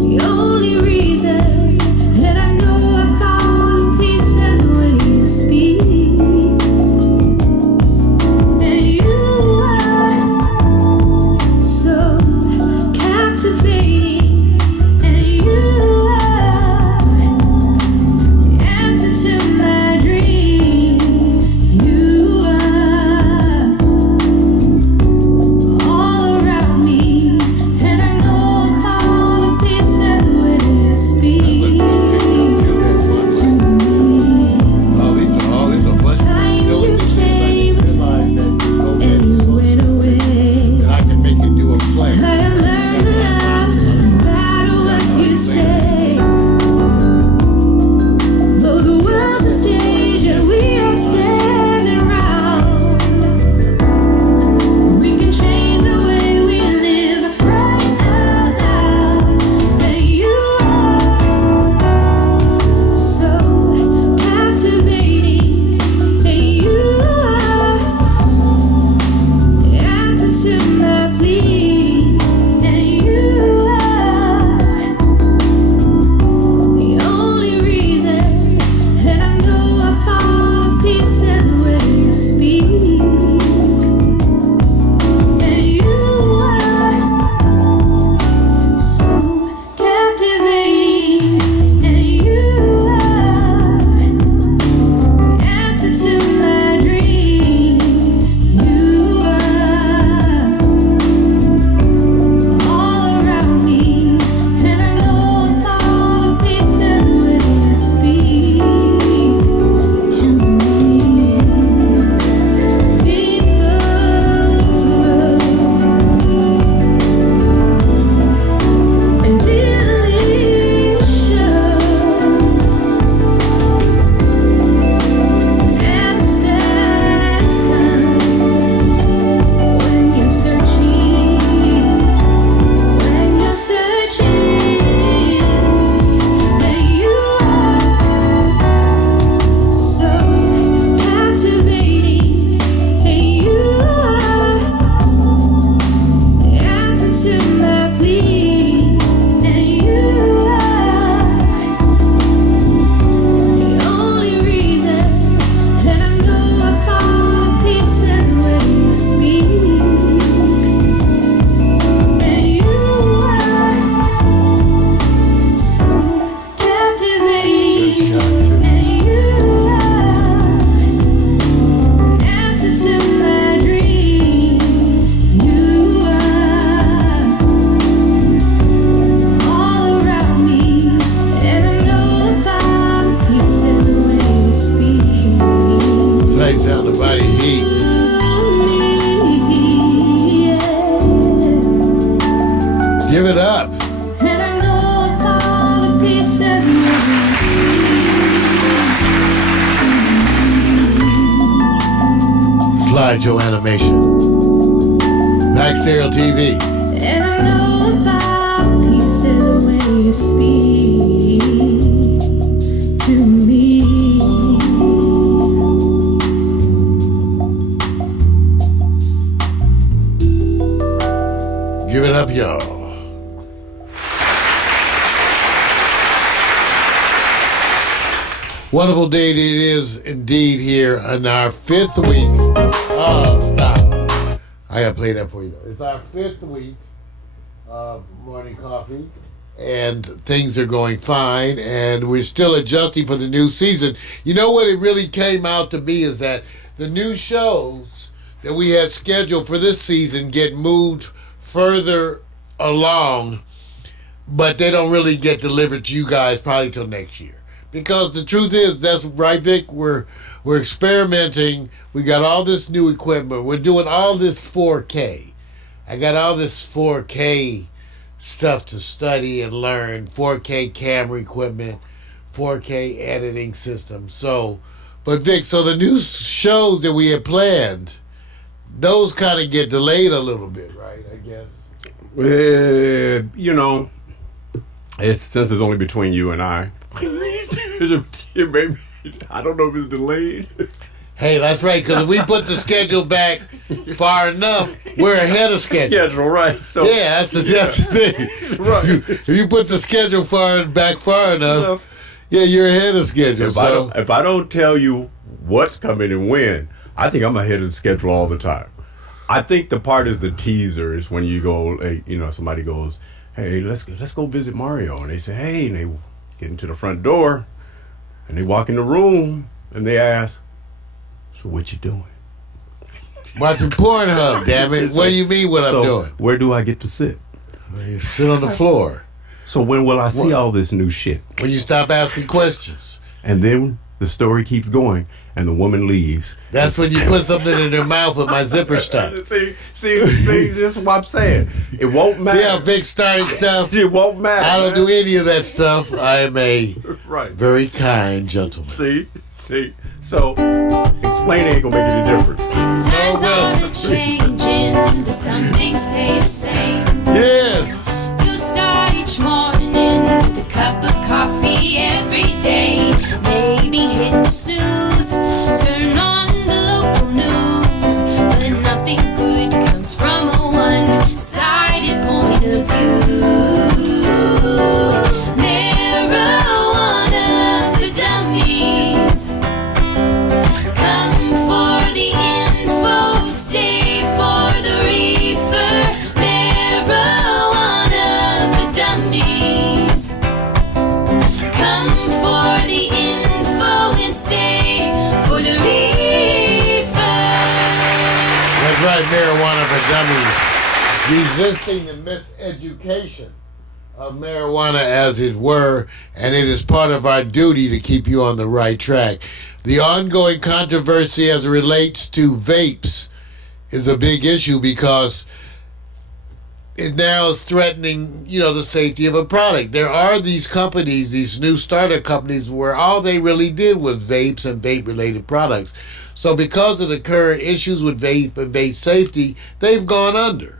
the only reason, and I know I fall to pieces when you speak. And you are so captivating, and you are answer to my dream. You are it up. And I know all the pieces Slide your animation. Pax Stereo TV. and I know all the pieces when you speak to me. Give it up, y'all. Wonderful day it is indeed here in our 5th week. Oh, stop. I gotta play that for you though. It's our 5th week of morning coffee, and things are going fine, and we're still adjusting for the new season. You know what it really came out to be is that the new shows that we had scheduled for this season get moved further along, but they don't really get delivered to you guys probably till next year. Because the truth is, that's right, Vic, we're experimenting. We got all this new equipment. We're doing all this 4K. I got all this 4K stuff to study and learn. 4K camera equipment, 4K editing system. So, but Vic, so the new shows that we had planned, those kind of get delayed a little bit, right? I guess. You know, since it's only between you and I. Maybe, I don't know if it's delayed. Hey, that's right, because if we put the schedule back far enough, we're ahead of schedule. Right. So yeah, that's the thing. Right. If you put the schedule far enough, yeah, you're ahead of schedule. If I don't tell you what's coming and when, I think I'm ahead of the schedule all the time. I think the part is the teaser is when you go, like, you know, somebody goes, hey, let's go visit Mario, and they say, hey, and they get into the front door, and they walk in the room, and they ask, so what you doing? Watching Pornhub, damn it. What do you mean what I'm doing? Where do I get to sit? You sit on the floor. So when will I see all this new shit? When you stop asking questions. And then the story keeps going, and the woman leaves. That's when you put something in her mouth with my zipper stuff. See, this is what I'm saying. It won't matter. See how Vic started stuff? It won't matter. I don't do any of that stuff. I am a right. very kind gentleman. See. So, explaining ain't gonna make any difference. Times are changing, but some things stay the same. Yes. You start each morning with a cup of coffee every day. Maybe hit the snooze, turn on the local news, but nothing good comes from a one-sided point of view. Marijuana for dummies. Come for the info, stay for the reefer. Marijuana for dummies. Come for the info and stay for the reefer. That's right, marijuana for dummies. Resisting the miseducation of marijuana, as it were, and it is part of our duty to keep you on the right track. The ongoing controversy as it relates to vapes is a big issue because it now is threatening, the safety of a product. There are these companies, these new startup companies, where all they really did was vapes and vape-related products. So because of the current issues with vape and vape safety, they've gone under.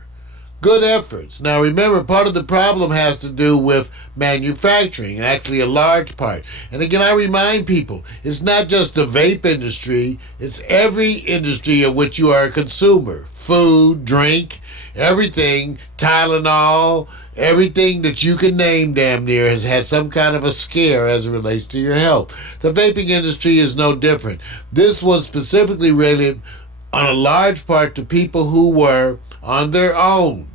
Good efforts. Now remember, part of the problem has to do with manufacturing, actually a large part. And again, I remind people, it's not just the vape industry, it's every industry of which you are a consumer. Food, drink, everything, Tylenol, everything that you can name damn near has had some kind of a scare as it relates to your health. The vaping industry is no different. This was specifically related on a large part to people who were on their own,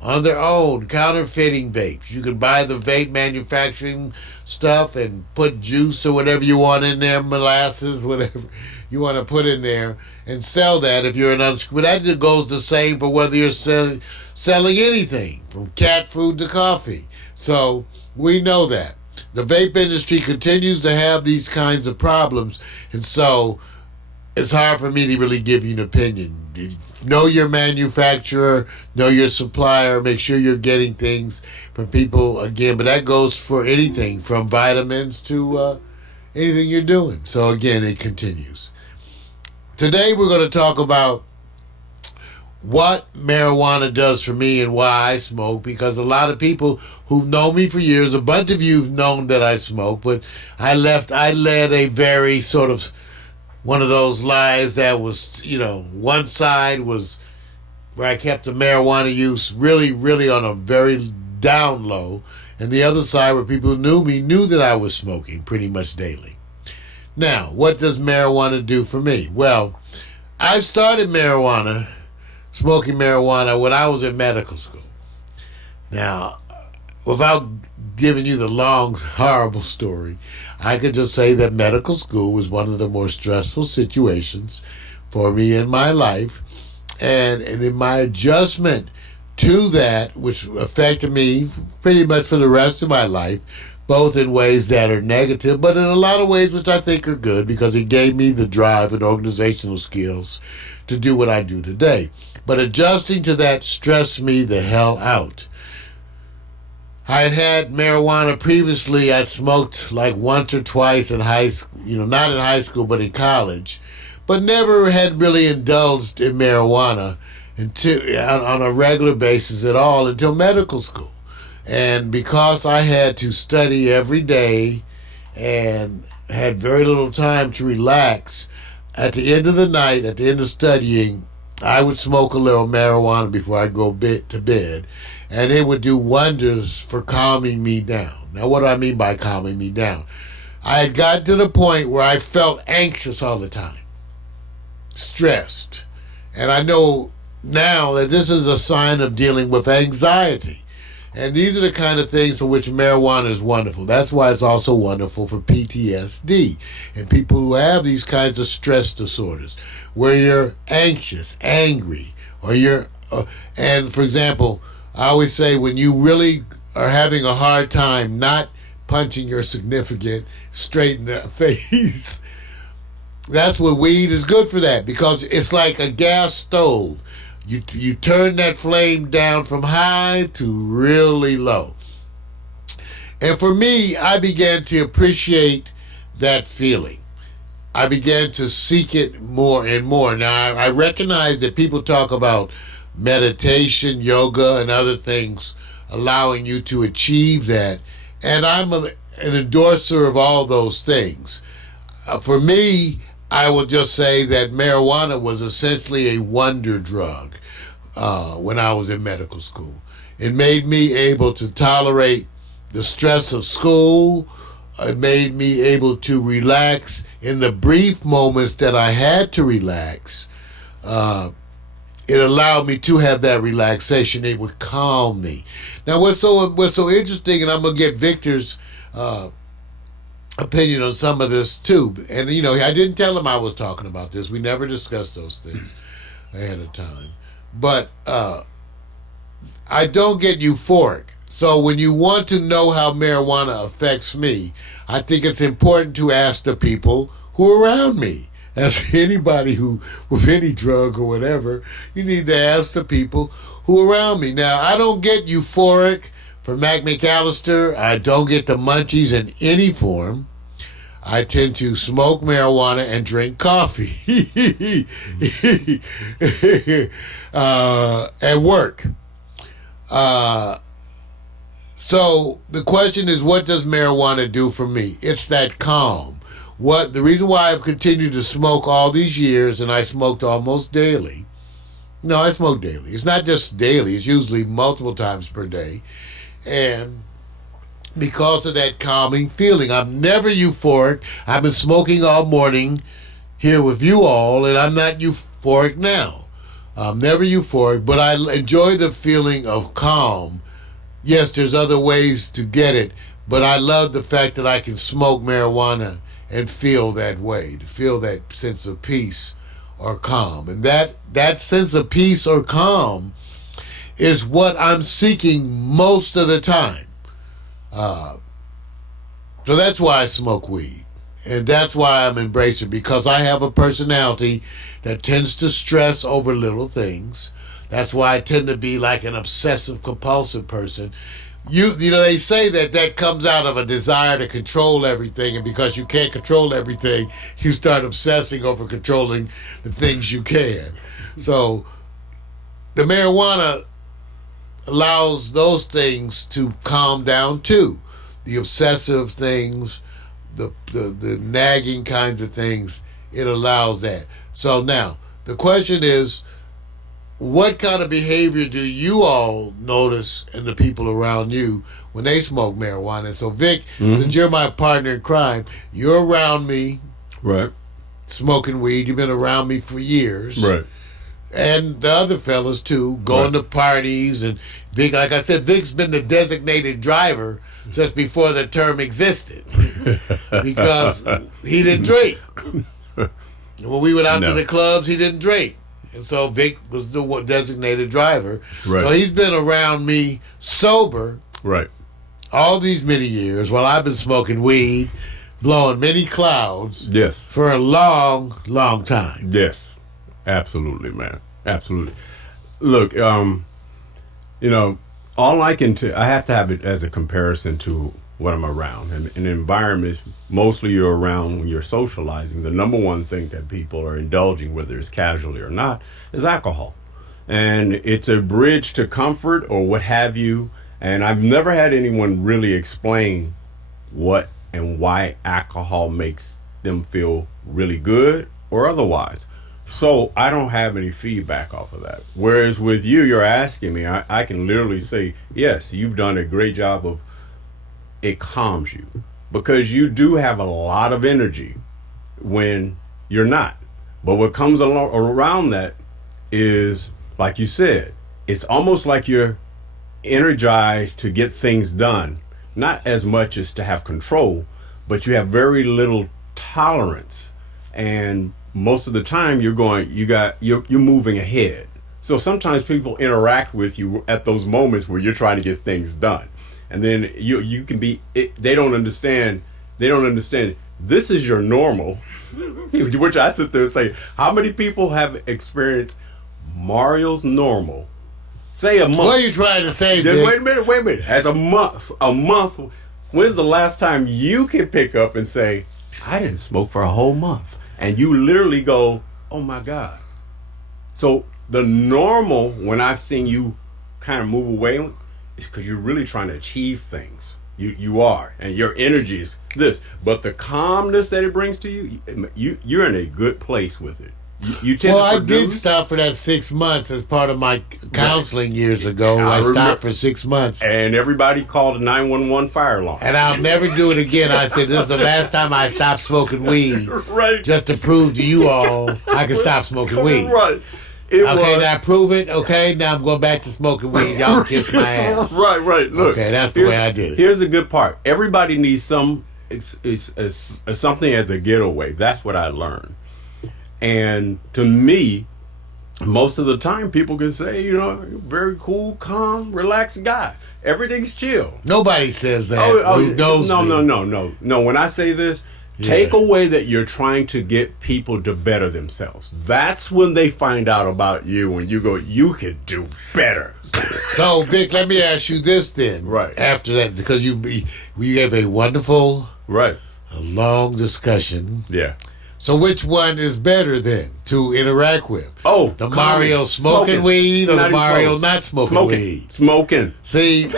counterfeiting vapes. You could buy the vape manufacturing stuff and put juice or whatever you want in there, molasses, whatever you want to put in there, and sell that if you're an unscrewed. But that goes the same for whether you're selling anything, from cat food to coffee. So we know that. The vape industry continues to have these kinds of problems, and so it's hard for me to really give you an opinion. know your manufacturer, know your supplier, make sure you're getting things from people again. But that goes for anything from vitamins to anything you're doing. So again, it continues. Today we're going to talk about what marijuana does for me and why I smoke, because a lot of people who've known me for years, a bunch of you have known that I smoke, but I led a very sort of one of those lives that was, one side was where I kept the marijuana use really, really on a very down low, and the other side where people who knew me knew that I was smoking pretty much daily. Now, what does marijuana do for me? Well, I started smoking marijuana when I was in medical school. Now, without giving you the long, horrible story, I could just say that medical school was one of the more stressful situations for me in my life. And in my adjustment to that, which affected me pretty much for the rest of my life, both in ways that are negative, but in a lot of ways which I think are good, because it gave me the drive and organizational skills to do what I do today. But adjusting to that stressed me the hell out. I had marijuana previously. I smoked like once or twice in high school, not in high school, but in college, but never had really indulged in marijuana on a regular basis at all until medical school. And because I had to study every day and had very little time to relax, at the end of the night, at the end of studying, I would smoke a little marijuana before I go to bed, and it would do wonders for calming me down. Now, what do I mean by calming me down? I had gotten to the point where I felt anxious all the time, stressed. And I know now that this is a sign of dealing with anxiety. And these are the kind of things for which marijuana is wonderful. That's why it's also wonderful for PTSD and people who have these kinds of stress disorders, where you're anxious, angry, or and for example, I always say when you really are having a hard time not punching your significant straight in the face, that's what weed is good for, that, because it's like a gas stove. You turn that flame down from high to really low. And for me, I began to appreciate that feeling. I began to seek it more and more. Now, I recognize that people talk about meditation, yoga, and other things allowing you to achieve that. And I'm an endorser of all those things. For me, I will just say that marijuana was essentially a wonder drug when I was in medical school. It made me able to tolerate the stress of school. It made me able to relax in the brief moments that I had to relax. It allowed me to have that relaxation. It would calm me. Now, what's so interesting, and I'm gonna get Victor's opinion on some of this too. And I didn't tell him I was talking about this. We never discussed those things ahead of time. But I don't get euphoric. So when you want to know how marijuana affects me, I think it's important to ask the people who are around me. As anybody who with any drug or whatever, you need to ask the people who are around me. Now, I don't get euphoric from Mac McAllister. I don't get the munchies in any form. I tend to smoke marijuana and drink coffee at work. So the question is, what does marijuana do for me? It's that calm. The reason why I've continued to smoke all these years, and I smoked almost daily. No, I smoke daily. It's not just daily. It's usually multiple times per day. And because of that calming feeling, I'm never euphoric. I've been smoking all morning here with you all, and I'm not euphoric now. I'm never euphoric, but I enjoy the feeling of calm. Yes, there's other ways to get it, but I love the fact that I can smoke marijuana and feel that way, to feel that sense of peace or calm. And that sense of peace or calm is what I'm seeking most of the time. So that's why I smoke weed. And that's why I'm embracing, because I have a personality that tends to stress over little things. That's why I tend to be like an obsessive compulsive person. You know, they say that comes out of a desire to control everything, and because you can't control everything, you start obsessing over controlling the things you can. So the marijuana allows those things to calm down too. The obsessive things, the nagging kinds of things, it allows that. So now the question is, what kind of behavior do you all notice in the people around you when they smoke marijuana? So Vic, since you're my partner in crime, you're around me, right, smoking weed. You've been around me for years, right, and the other fellas too, going to parties. And Vic, like I said, Vic's been the designated driver since before the term existed, because he didn't drink. When we went out to the clubs, he didn't drink. And so Vic was the designated driver. Right. So he's been around me sober, right, all these many years while I've been smoking weed, blowing many clouds. Yes. For a long, long time. Yes. Absolutely, man. Absolutely. Look, you know, all I have to have it as a comparison to what I'm around. And in environments, mostly you're around when you're socializing, the number one thing that people are indulging, whether it's casually or not, is alcohol. And it's a bridge to comfort or what have you. And I've never had anyone really explain what and why alcohol makes them feel really good or otherwise. So I don't have any feedback off of that. Whereas with you, you're asking me, I can literally say, yes, you've done a great job of, it calms you, because you do have a lot of energy when you're not. But what comes along around that is, like you said, it's almost like you're energized to get things done, not as much as to have control, but you have very little tolerance. And most of the time you're moving ahead. So sometimes people interact with you at those moments where you're trying to get things done. And then you can be, they don't understand. This is your normal, which I sit there and say, how many people have experienced Mario's normal? Say a month. What are you trying to say, Vic? Wait a minute. As a month, when's the last time you can pick up and say, I didn't smoke for a whole month? And you literally go, oh my God. So the normal, when I've seen you kind of move away, is because you're really trying to achieve things. You are, and your energy is this. But the calmness that it brings to you're in a good place with it. You tend to I produce. did stop for that 6 months as part of my counseling years ago. I stopped for 6 months. And everybody called a 911 fire alarm. And I'll never do it again. I said, this is the last time I stopped smoking weed. Right. Just to prove to you all I can stop smoking weed. Right. Okay, did I prove it? Okay, now I'm going back to smoking weed. Y'all kiss my ass. Right. Look. Okay, that's the way I did it. Here's the good part. Everybody needs something as a getaway. That's what I learned. And to me, most of the time people can say, you're very cool, calm, relaxed guy. Everything's chill. Nobody says that. Who knows me. No. When I say this, take away that you're trying to get people to better themselves. That's when they find out about you, and you go, you could do better. So, Vic, let me ask you this then. Right. After that, because you gave a wonderful, a long discussion. Yeah. So which one is better then to interact with? Oh, the Mario smoking weed or the Mario not smoking weed? Smoking. See,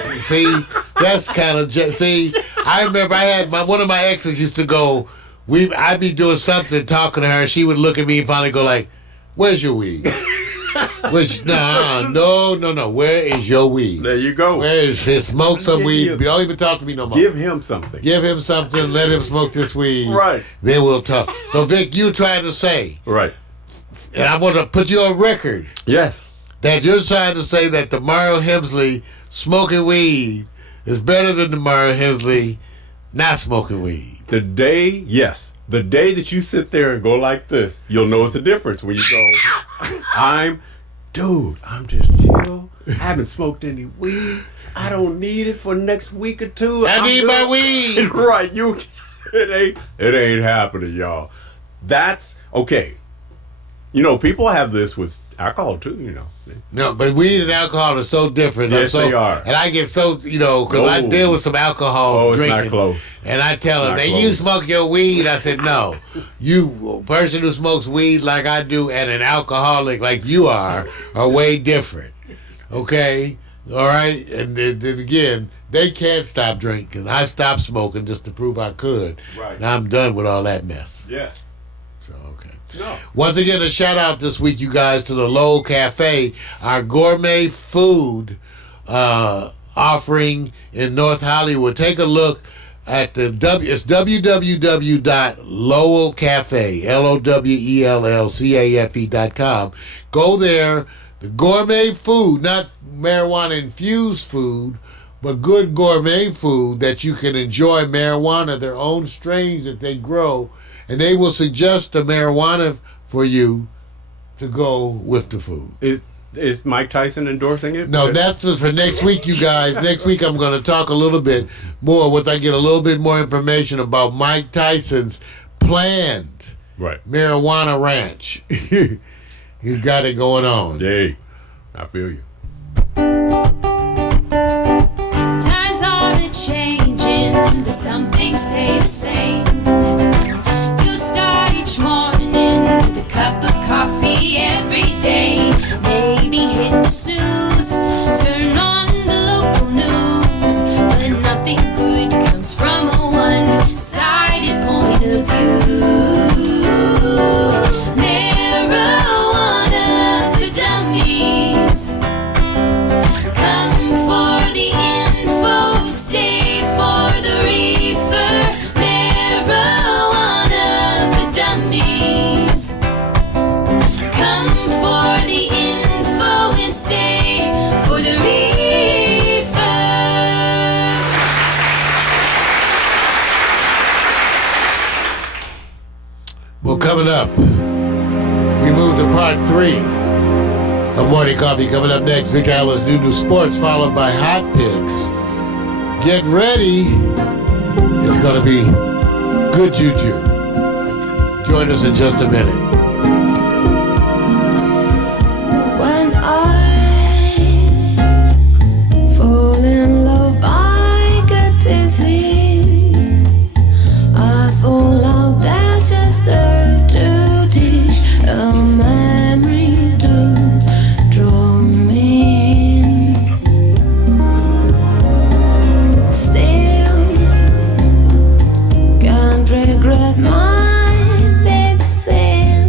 that's kind of I remember I had one of my exes used to go. I'd be doing something, talking to her, and she would look at me and finally go like, "Where's your weed?" No. Where is your weed? There you go. Where is his? Smoke some weed. Don't even talk to me no more. Give him something. Let him smoke this weed. Right. Then we'll talk. So, Vic, you trying to say. Right. And I want to put you on record. Yes. That you're trying to say that the Mario Hemsley smoking weed is better than the Mario Hemsley not smoking weed. The day that you sit there and go like this, you'll notice the difference when you go, I'm just chill. I haven't smoked any weed. I don't need it for next week or two. I need my weed. Right. It ain't happening, y'all. That's okay. You know, people have this with alcohol too. You know. No, but weed and alcohol are so different. Yes, they are. And I get so, because I deal with some alcohol it's drinking. not close. And I tell them, you smoke your weed? I said, no. You, a person who smokes weed like I do and an alcoholic like you are way different. Okay? All right? And then again, they can't stop drinking. I stopped smoking just to prove I could. Right. Now I'm done with all that mess. Yes. So, okay. No. Once again, a shout out this week, you guys, to the Lowell Cafe, our gourmet food offering in North Hollywood. Take a look at it's www.lowellcafe, LOWELLCAFE.com. Go there. The gourmet food, not marijuana infused food, but good gourmet food that you can enjoy marijuana, their own strains that they grow. And they will suggest the marijuana for you to go with the food. Is Mike Tyson endorsing it? No, that's for next week, you guys. Next week I'm going to talk a little bit more once I get a little bit more information about Mike Tyson's planned marijuana ranch. He's got it going on. Hey, I feel you. Times are a-changing, but some things stay the same. Each morning with a cup of coffee every day. Maybe hit the snooze, turn on the local news, but nothing good comes from a one-sided point of view. Marijuana for dummies. Come for the info, stay for the reefer. Come for the info and stay for the reefer. Well, coming up, we move to part 3 of Morning Coffee. Coming up next, Vic Allen's New Sports, followed by Hot Picks. Get ready. It's going to be good juju. Join us in just a minute. When I fall in love, I get dizzy. I fall out there just to dish a memory to draw me in. Still can't regret my big sin.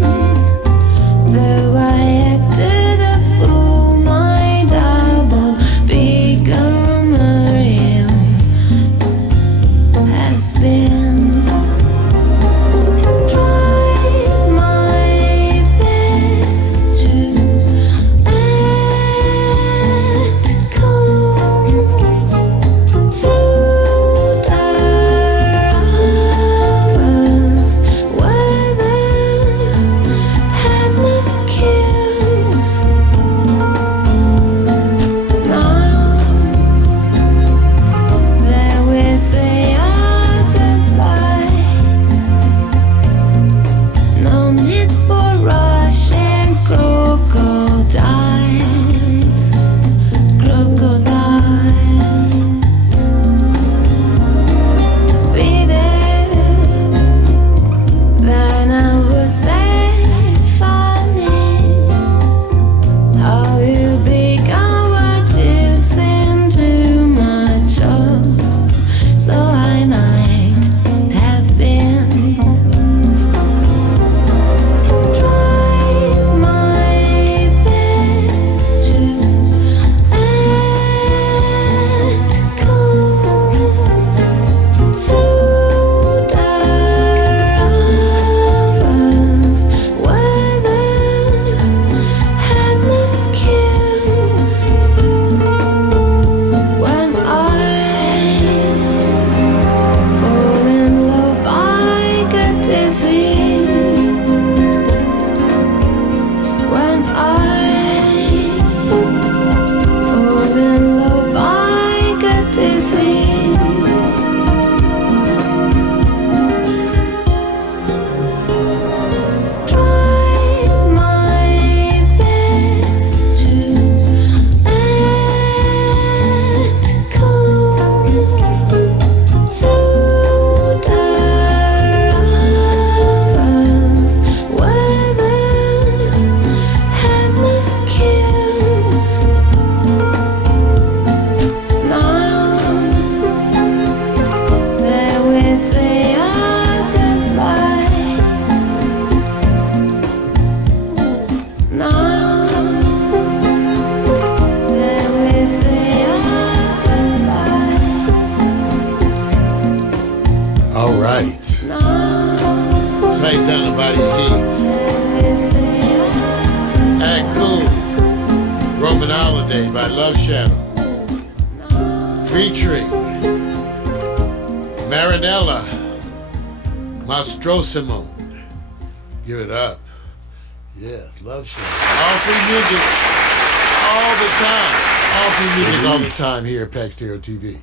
Holiday by Love Shadow. Featuring Marinella Mastrosimo. Give it up. Yes, Love Shadow. All free music all the time. All free music all the time here at Pax Stereo TV.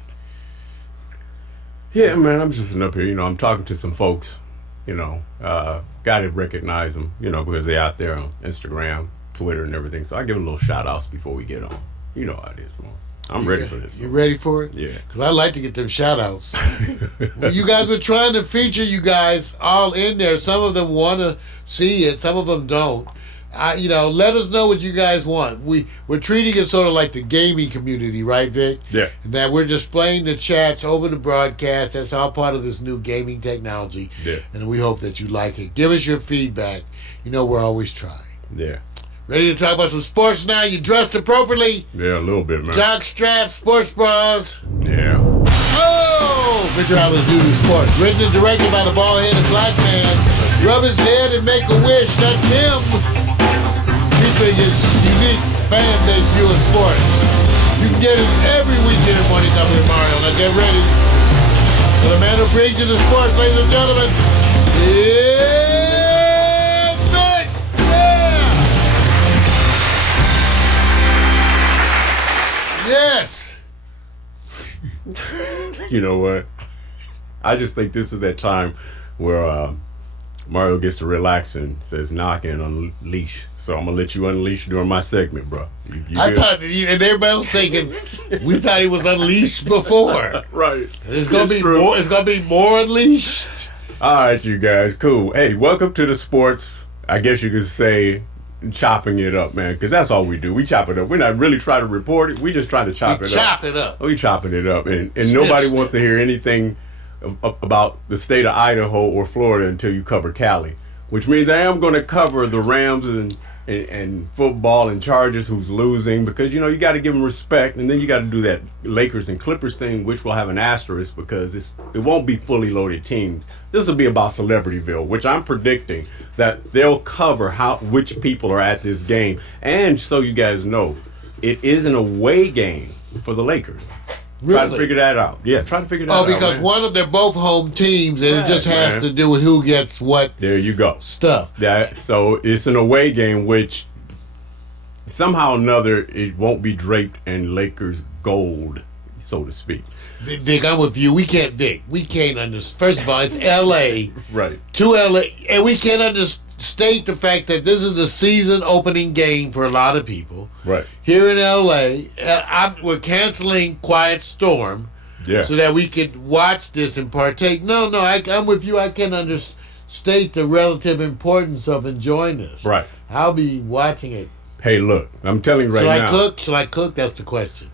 Yeah, man, I'm just sitting up here, I'm talking to some folks, gotta recognize them, because they're out there on Instagram, Twitter, and everything. So I give a little shout outs before we get on. You know how it is, man. I'm ready for this. You ready for it? Yeah. Because I like to get them shout outs. Well, you guys were trying to feature you guys all in there. Some of them want to see it, some of them don't. Let us know what you guys want. We're treating it sort of like the gaming community, right, Vic? Yeah. And that we're displaying the chats over the broadcast. That's all part of this new gaming technology. Yeah. And we hope that you like it. Give us your feedback. We're always trying. Yeah. Ready to talk about some sports now? You dressed appropriately? Yeah, a little bit, man. Jock straps, sports bras. Yeah. Oh! Victor Allen's Duty Sports. Written and directed by the bald-headed black man. Rub his head and make a wish. That's him. Featuring his unique fan-based view of sports. You can get it every weekend morning up with Mario. Now get ready for the man who brings you the sports, ladies and gentlemen. Yeah, Vic! Yeah! Yes! You know what? I just think this is that time where Mario gets to relax and says, "Now I can unleash." So I'm gonna let you unleash during my segment, bro. You I good? thought, and everybody was thinking, we thought he was unleashed before. Right. It's gonna be true. more. It's gonna be more unleashed. All right, you guys, cool. Hey, welcome to the sports. I guess you could say chopping it up, man, because that's all we do. We chop it up. We're not really trying to report it. We just trying to chop it up. Chop it up. We chopping it up, and nobody wants to hear anything about the state of Idaho or Florida until you cover Cali, which means I am going to cover the Rams and football and Chargers who's losing, because you got to give them respect, and then you got to do that Lakers and Clippers thing, which will have an asterisk because it won't be fully loaded teams. This will be about Celebrityville, which I'm predicting that they'll cover which people are at this game, and so you guys know, it is an away game for the Lakers. Really? Try to figure that out. Yeah, try to figure that out. Oh, because they're both home teams, and it just has to do with who gets what. There you go. Stuff. So it's an away game, which somehow or another it won't be draped in Lakers gold, so to speak. Vic, I'm with you. We can't understand. First of all, it's L.A. Right. To L.A. And we can't understate the fact that this is the season opening game for a lot of people. Right. Here in L.A., we're canceling Quiet Storm so that we could watch this and partake. No, I'm with you. I can't understate the relative importance of enjoying this. Right. I'll be watching it. Hey, look, I'm telling you right now. Shall I cook? That's the question.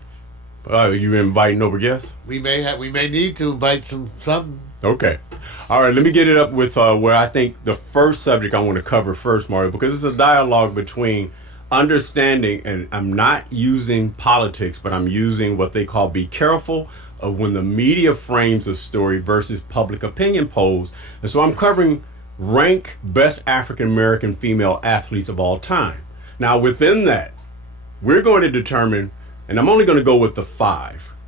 You inviting over guests? We may need to invite something. Okay. All right, let me get it up with where I think the first subject I want to cover first, Mario, because it's a dialogue between understanding, and I'm not using politics, but I'm using what they call be careful of when the media frames a story versus public opinion polls. And so I'm covering rank best African American female athletes of all time. Now, within that, we're going to determine, and I'm only going to go with the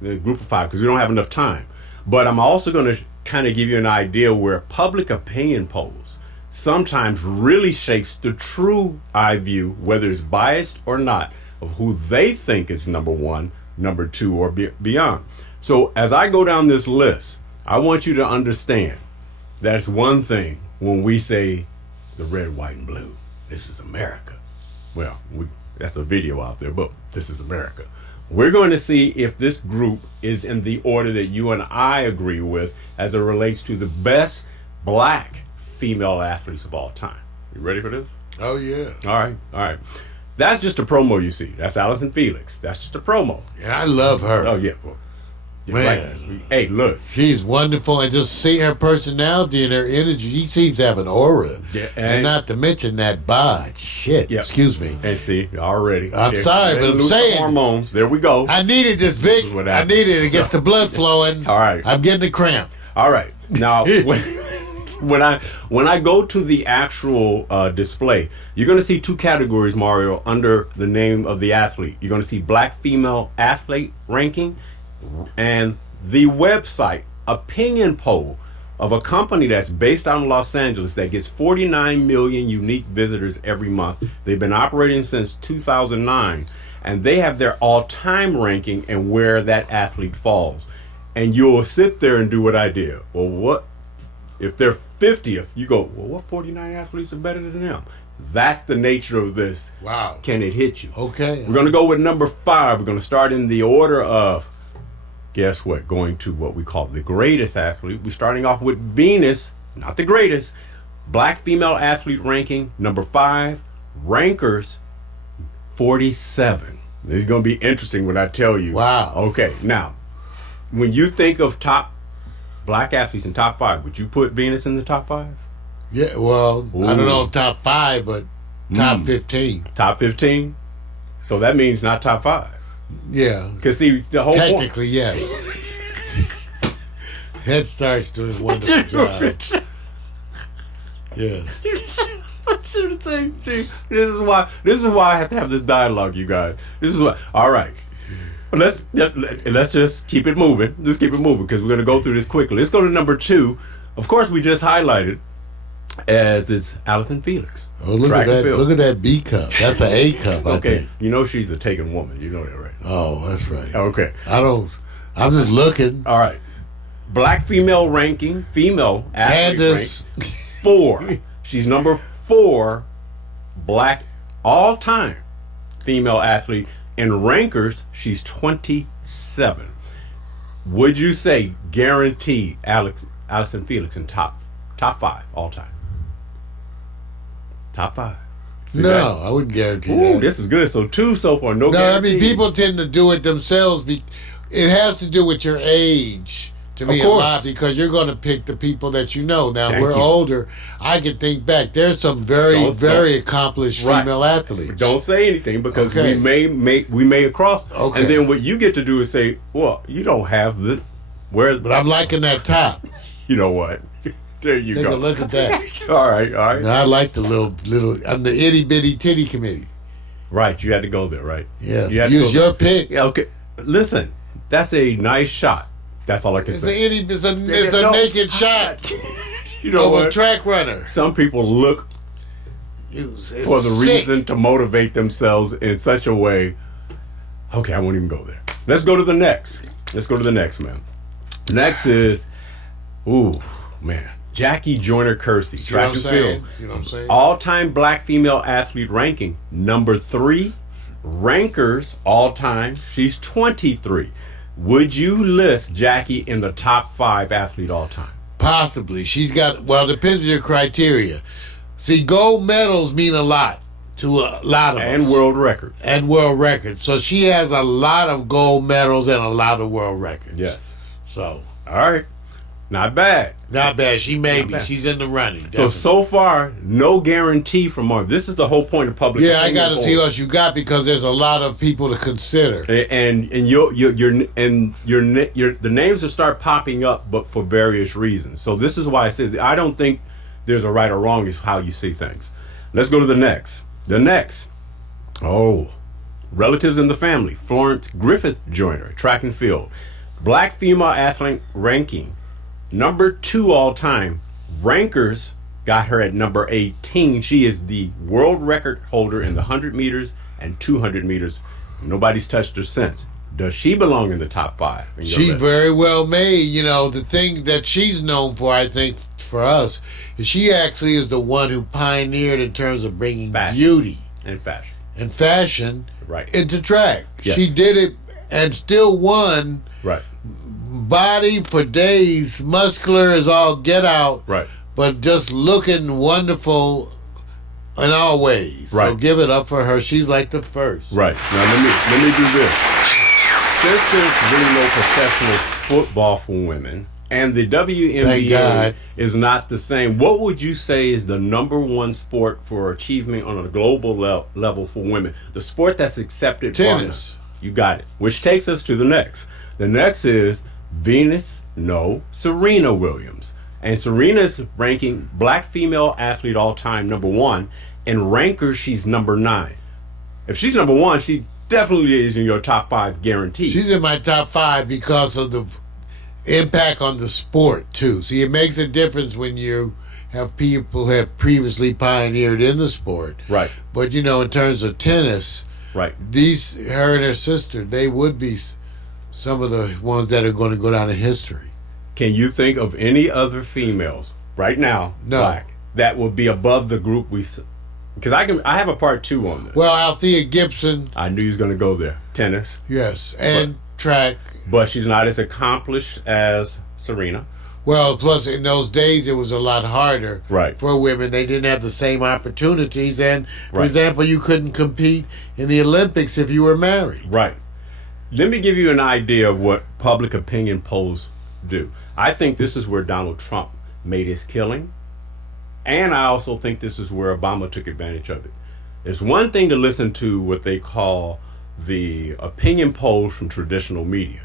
group of five, because we don't have enough time. But I'm also going to kind of give you an idea where public opinion polls sometimes really shapes the true eye view, whether it's biased or not, of who they think is number one, number two, or beyond. So as I go down this list, I want you to understand that's one thing when we say the red, white, and blue. This is America. Well, that's a video out there, but this is America. We're going to see if this group is in the order that you and I agree with as it relates to the best black female athletes of all time. You ready for this? Oh, yeah. All right. That's just a promo, you see. That's Allison Felix. That's just a promo. And I love her. Oh, yeah. Well, man. Right. Hey, look. She's wonderful. And just see her personality and her energy. She seems to have an aura. Yeah, and not to mention that bod. Shit. Yeah. Excuse me. And see, already. I'm sorry, but I'm saying. Hormones. There we go. I needed this, Vic. I needed it. It gets the blood flowing. All right. I'm getting a cramp. All right. Now, when I go to the actual display, you're going to see two categories, Mario, under the name of the athlete. You're going to see black female athlete ranking and the website opinion poll of a company that's based out in Los Angeles that gets 49 million unique visitors every month. They've been operating since 2009, and they have their all-time ranking and where that athlete falls. And you'll sit there and do what I did. Well, what if they're 50th? You go, well, what 49 athletes are better than them? That's the nature of this. Wow. Can it hit you? Okay. We're going to go with number 5. We're going to start in the order of, guess what? Going to what we call the greatest athlete. We're starting off with Venus, not the greatest. Black female athlete ranking, number 5. Rankers, 47. This is going to be interesting when I tell you. Wow. Okay, now, when you think of top black athletes in top 5, would you put Venus in the top 5? Yeah, well, Ooh. I don't know if top 5, but top 15. Top 15? So that means not top 5. Yeah. Because see, the whole Technically, yes. Head Start's doing a wonderful job. Yeah. See, this is why I have to have this dialogue, you guys. This is why. All right. Let's just keep it moving. Let's keep it moving because we're going to go through this quickly. Let's go to number 2. Of course, we just highlighted as is Allison Felix. Oh, look at that! Look at that B cup. That's an A cup. I Okay, think. you know she's a taken woman. You know that, right? Oh, that's right. Okay. I'm just looking. All right. Black female ranking, female athlete Candace. rank, 4. She's number 4 black all-time female athlete. In rankers, she's 27. Would you say guaranteed Allison Felix in top 5 all-time? Top 5. See No, that? I wouldn't guarantee Ooh, that. this is good. So 2 so far. No, No, I mean, guarantees. people tend to do it themselves. It has to do with your age. To me, Of a course. lot, because you're going to pick the people that you know. Now, Thank we're you. older. I can think back. There's some very accomplished Right. female athletes. Don't say anything because Okay. we may cross. Okay. And then what you get to do is say, well, you don't have the where. But I'm liking that top. You know what? There you Take go. a look at that. All right. Now, I like the little. I'm the itty bitty titty committee. Right, you had to go there, right? Yes. You had to Use go your there. pick. Yeah, okay. Listen, that's a nice shot. That's all I can It's say. it's a No. naked shot You know of a what? track runner. Some people look It's for the sick. reason to motivate themselves in such a way. Okay, I won't even go there. Let's go to the next. Let's go to the next, man. Next is, Jackie Joyner Kersey, See what track I'm and saying? field. See what I'm saying? All-time black female athlete ranking, number 3. Rankers, all-time, she's 23. Would you list Jackie in the top 5 athlete all-time? Possibly. She's got, well, it depends on your criteria. See, gold medals mean a lot to a lot of And us. world records. And world records. So she has a lot of gold medals and a lot of world records. Yes. So. All right. Not bad. Not bad. She may be. bad. She's in the running. So far, no guarantee from Mark. This is the whole point of public. Yeah, I opinion got to see polls. what you got because there's a lot of people to consider. And the names will start popping up, but for various reasons. So this is why I said I don't think there's a right or wrong. Is how you see things. Let's go to the next. The next. Relatives in the family. Florence Griffith Joyner, track and field. Black female athlete ranking, number 2 all time. Rankers got her at number 18. She is the world record holder in the 100 meters and 200 meters. Nobody's touched her since. Does she belong in the top 5? in your She list? very well may. You know, the thing that she's known for, I think, for us, is she actually is the one who pioneered in terms of bringing Fashion. beauty And fashion. and fashion Right. into track. Yes. She did it and still won. Right. Body for days, muscular as all get out, Right. but just looking wonderful in all ways. So Right. give it up for her. She's like the first. Right. Now let me do this. Since there's really no professional football for women and the Thank WNBA God. is not the same, what would you say is the number 1 sport for achievement on a global level for women? The sport that's accepted. Tennis. You got it. Which takes us to the next. The next is Serena Williams. And Serena's ranking black female athlete all time #1. In rankers, she's #9. If she's #1, she definitely is in your top 5 guaranteed. She's in my top 5 because of the impact on the sport too. See, it makes a difference when you have people who have previously pioneered in the sport. Right. But in terms of tennis, Right. her and her sister, they would be some of the ones that are going to go down in history. Can you think of any other females right now, No. black, that would be above the group we? Because I have a part 2 on this. Well, Althea Gibson, I knew he was going to go there. Tennis, yes, and track. but she's not as accomplished as Serena. Well, plus in those days it was a lot harder Right. for women. They didn't have the same opportunities, and for Right. example, you couldn't compete in the Olympics if you were married. Right. Let me give you an idea of what public opinion polls do. I think this is where Donald Trump made his killing, and I also think this is where Obama took advantage of it. It's one thing to listen to what they call the opinion polls from traditional media.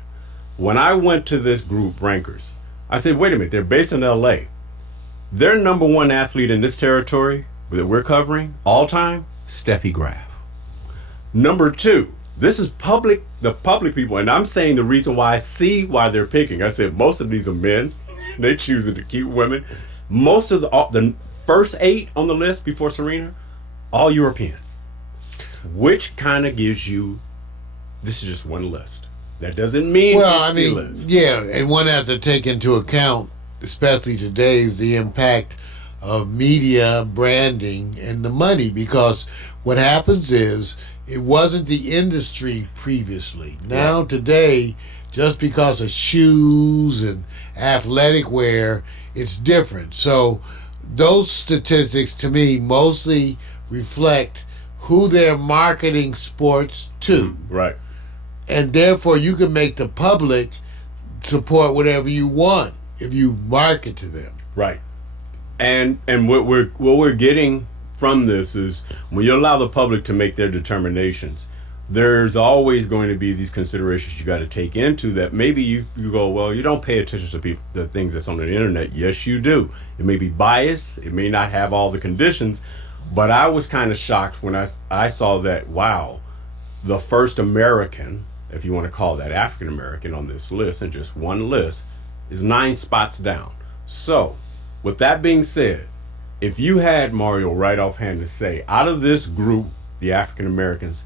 When I went to this group, Rankers, I said, wait a minute, they're based in LA. Their #1 athlete in this territory that we're covering all time, Steffi Graf. #2, this is the public people, and I'm saying the reason why I see why they're picking. I said most of these are men. They choosing to keep women. Most of the first 8 on the list before Serena, all European. Which kind of gives you, this is just one list. That doesn't mean Well, it's the list. yeah, and one has to take into account, especially today, is the impact of media, branding, and the money. Because what happens is, it wasn't the industry previously. Now, today, just because of shoes and athletic wear, it's different. So, those statistics, to me, mostly reflect who they're marketing sports to. Right. And therefore, you can make the public support whatever you want if you market to them. Right. And what we're getting from this is when you allow the public to make their determinations, there's always going to be these considerations you got to take into that. Maybe you go, well, you don't pay attention to the things that's on the internet. Yes, you do. It may be biased. It may not have all the conditions. But I was kind of shocked when I saw that, wow, the first American, if you want to call that African American on this list, and just one list, is 9 spots down. So, with that being said, if you had, Mario, right offhand to say, out of this group, the African Americans,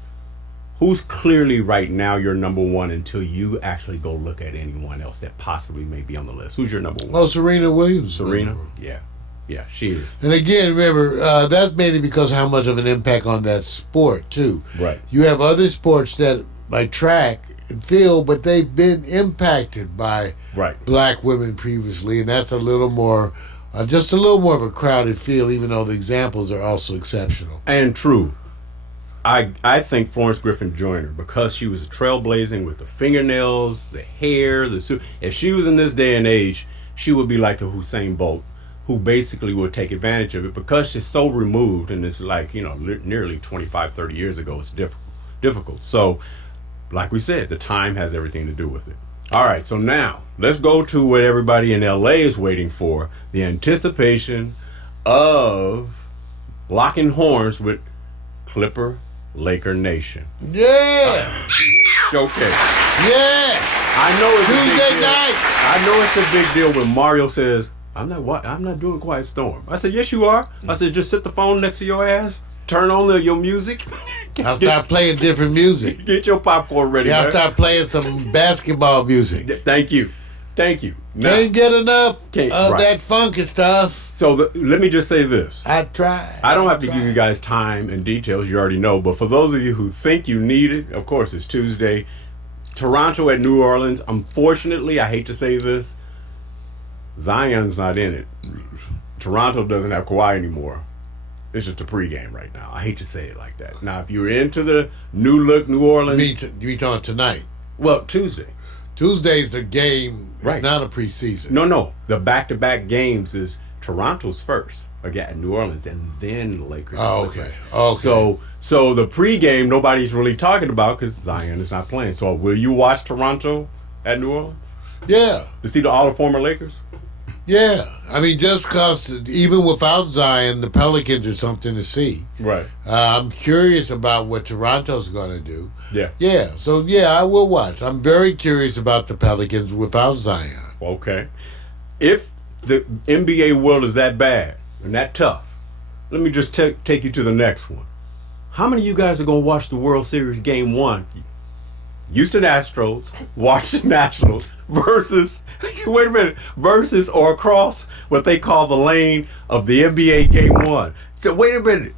who's clearly right now your #1 until you actually go look at anyone else that possibly may be on the list? Who's your #1? Oh, Serena Williams. Serena? Yeah. Yeah, she is. And again, remember, that's mainly because of how much of an impact on that sport, too. Right. You have other sports that, like track and field, but they've been impacted by Right. black women previously, and that's a little more, just a little more of a crowded field, even though the examples are also exceptional. And true. I think Florence Griffin Joyner, because she was trailblazing with the fingernails, the hair, the suit. If she was in this day and age, she would be like the Usain Bolt, who basically would take advantage of it because she's so removed, and it's like, nearly 25, 30 years ago, it's difficult. So, like we said, the time has everything to do with it. All right, so now let's go to what everybody in LA is waiting for, the anticipation of locking horns with Clipper Laker Nation. Yeah! Showcase. Yeah! I know it's a big Tuesday deal. night! I know it's a big deal when Mario says, I'm not doing Quiet Storm. I said, yes, you are. I said, just sit the phone next to your ass, turn on your music. I'll start playing different music. Get your popcorn ready. Yeah, I'll man. start playing some basketball music. Thank you. Now, Can't get enough Can't- of right. that funky stuff. so let me just say this. I tried. I don't have to give you guys time and details. You already know. But for those of you who think you need it, of course, it's Tuesday. Toronto at New Orleans. Unfortunately, I hate to say this, Zion's not in it. Toronto doesn't have Kawhi anymore. It's just a pregame right now. I hate to say it like that. Now, if you're into the new look New Orleans, You mean talking tonight? well, Tuesday. Tuesday's the game. It's Right. not a preseason. No. The back-to-back games is Toronto's first again, New Orleans, and then the Lakers. Oh, and Clippers. okay. So the pregame nobody's really talking about because Zion is not playing. So will you watch Toronto at New Orleans Yeah. to see all the former Lakers? Yeah, I mean, just because even without Zion, the Pelicans are something to see. Right. I'm curious about what Toronto's going to do. Yeah. Yeah, so yeah, I will watch. I'm very curious about the Pelicans without Zion. Okay. If the NBA world is that bad and that tough, let me just take you to the next one. How many of you guys are going to watch the World Series Game 1? Houston Astros, Washington Nationals versus, wait a minute, versus or across what they call the lane of the NBA Game 1. So wait a minute.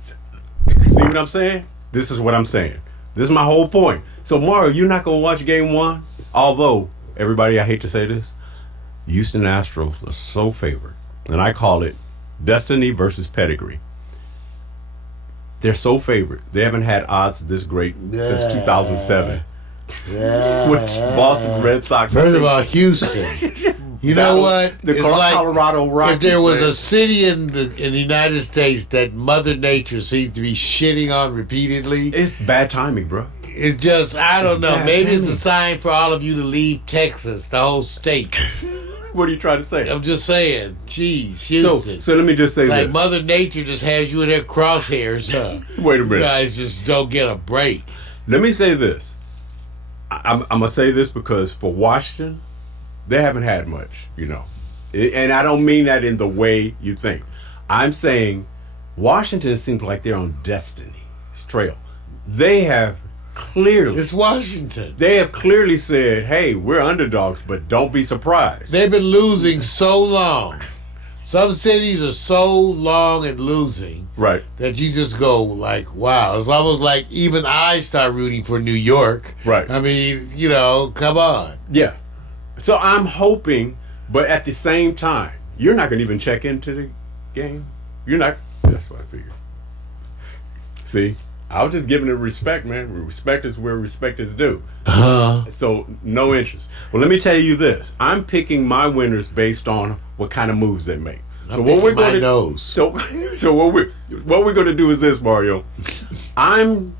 See what I'm saying? This is what I'm saying. This is my whole point. So Mario, you're not going to watch Game 1? Although, everybody, I hate to say this, Houston Astros are so favored. And I call it destiny versus pedigree. They're so favored. They haven't had odds this great since 2007. Yeah. Which Boston Red Sox. First of all, Houston. You know what? The Colorado Rockies. If there was a city in the United States that Mother Nature seems to be shitting on repeatedly, it's bad timing, bro. It's just, I don't know. bad Maybe it's timing. a sign for all of you to leave Texas, the whole state. What are you trying to say? I'm just saying. Jeez, Houston. So let me just say It's like this. Mother Nature just has you in her crosshairs, huh? Wait a You minute. guys just don't get a break. Let me say this. I'm going to say this because for Washington, they haven't had much, you know. And I don't mean that in the way you think. I'm saying Washington seems like they're on destiny's trail. They have clearly... It's Washington. They have clearly said, hey, we're underdogs, but don't be surprised. They've been losing so long. Some cities are so long and losing Right. that you just go like, wow. It's almost like even I start rooting for New York. Right. I mean, you know, come on. Yeah. So I'm hoping, but at the same time, you're not going to even check into the game. You're not. That's what I figured. See, I was just giving it respect, man. Respect is where respect is due. So no interest. Well, let me tell you this. I'm picking my winners based on what kind of moves they make. So what we're going to nose. So what we're going to do is this, Mario. I'm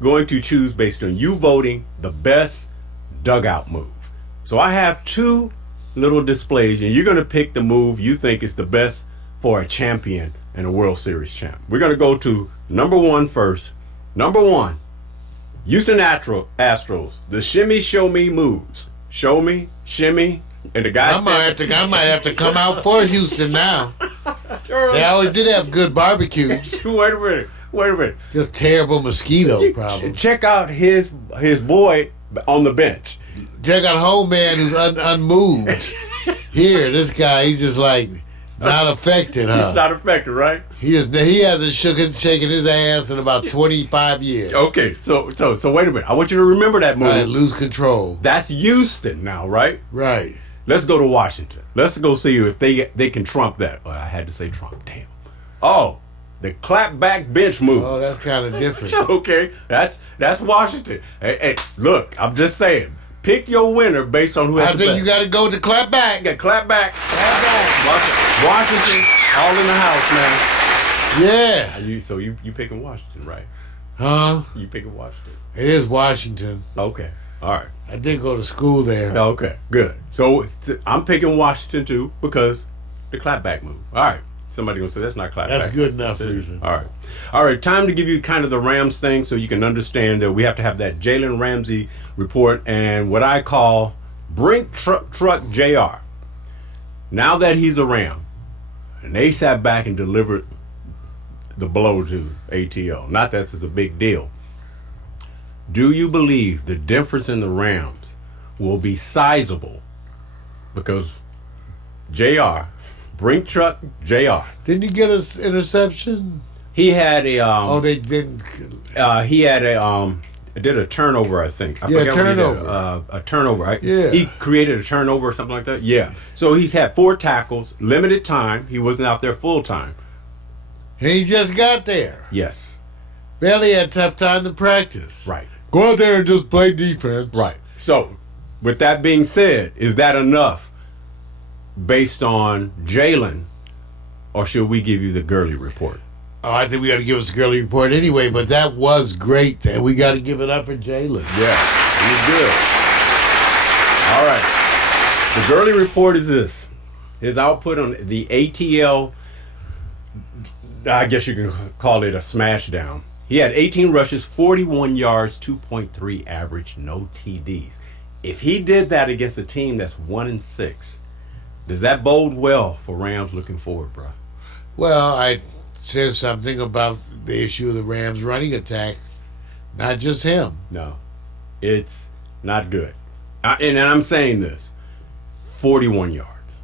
going to choose based on you voting the best dugout move. So I have two little displays, and you're going to pick the move you think is the best for a champion and a World Series champ. We're going to go to number one first. Number one, Houston Astros, the shimmy show me moves. Show me, shimmy, and the guy I might have to come out for Houston now. They always did have good barbecues. Wait a minute. Just terrible mosquito problem. Check out his boy on the bench. Check out home man who's unmoved. Here, this guy, he's just like not affected, huh? He's not affected, right? He hasn't shaken his ass in about 25 years. Okay, so wait a minute. I want you to remember that move. All right, lose control. That's Houston now, right? Right. Let's go to Washington. Let's go see if they can trump that. Well, I had to say Trump. Damn. Oh, the clap back bench moves. Oh, that's kind of different. Okay, that's Washington. Hey, look, I'm just saying. Pick your winner based on who has I the think best. you got to go to clap back. Yeah, clap back. Washington, all in the house, man. Yeah. So you picking Washington, right? Huh? You picking Washington. It is Washington. Okay. All right. I did go to school there. Okay. Good. So I'm picking Washington too because the clapback move. All right. Somebody gonna say that's not clapback. That's good enough reason. All right. All right. Time to give you kind of the Rams thing so you can understand that we have to have that Jalen Ramsey report and what I call Brink Truck JR. Now that he's a Ram, and they sat back and delivered the blow to ATL. Not that it's a big deal. Do you believe the difference in the Rams will be sizable? Because JR, Brink Truck JR. Didn't you get an interception? He had a they didn't. He had did a turnover, I think. I forget turnover. What he did. A turnover, right? Yeah. He created a turnover or something like that. Yeah. So he's had 4 tackles, limited time. He wasn't out there full time. He just got there. Yes. Barely had tough time to practice. Right. Go out there and just play defense. Right. So, with that being said, is that enough based on Jalen, or should we give you the Gurley report? Oh, I think we got to give us a Gurley report anyway, but that was great, and we got to give it up for Jalen. Yeah, he's good. All right. The Gurley report is this. His output on the ATL, I guess you can call it a smash down. He had 18 rushes, 41 yards, 2.3 average, no TDs. If he did that against a team that's 1-6, does that bode well for Rams looking forward, bro? Well, I said something about the issue of the Rams running attack. Not just him. No, it's not good. And I'm saying this, 41 yards.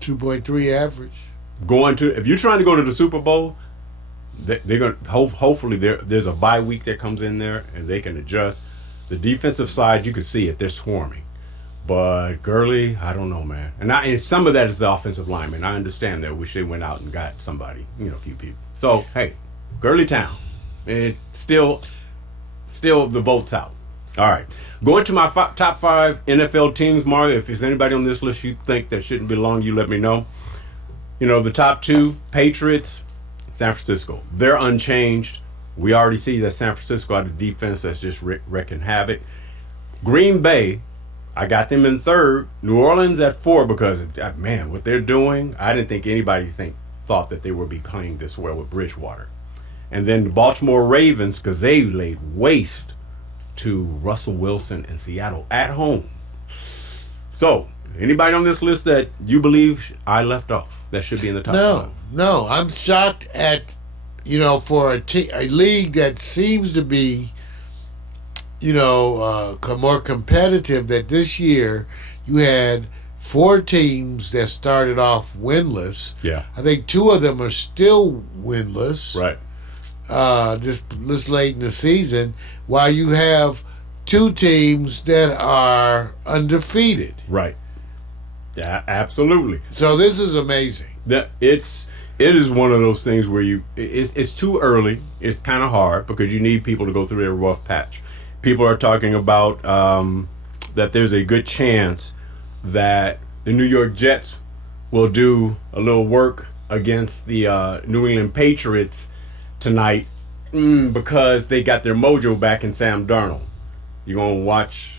2.3 average. If you're trying to go to the Super Bowl, they're going to hopefully there's a bye week that comes in there and they can adjust. The defensive side, you can see it, they're swarming. But Gurley, I don't know, man. And some of that is the offensive lineman. I understand that. Wish they went out and got somebody, a few people. So hey, Gurley Town, and still the vote's out. All right, going to my top 5 NFL teams, Mario. If there's anybody on this list you think that shouldn't belong, you let me know. The top 2, Patriots, San Francisco. They're unchanged. We already see that San Francisco had a defense that's just wrecking havoc. Green Bay, I got them in 3rd. New Orleans at 4 because, man, what they're doing, I didn't think anybody thought that they would be playing this well with Bridgewater. And then the Baltimore Ravens, because they laid waste to Russell Wilson in Seattle at home. So, anybody on this list that you believe I left off that should be in the top 5? No. I'm shocked at, for a league that seems to be, more competitive, that this year you had 4 teams that started off winless. Yeah. I think 2 of them are still winless. Right. This late in the season, while you have 2 teams that are undefeated. Right. Yeah, absolutely. So this is amazing. It is one of those things where it's too early. It's kind of hard because you need people to go through their rough patch. People are talking about that there's a good chance that the New York Jets will do a little work against the New England Patriots tonight because they got their mojo back in Sam Darnold. You gonna watch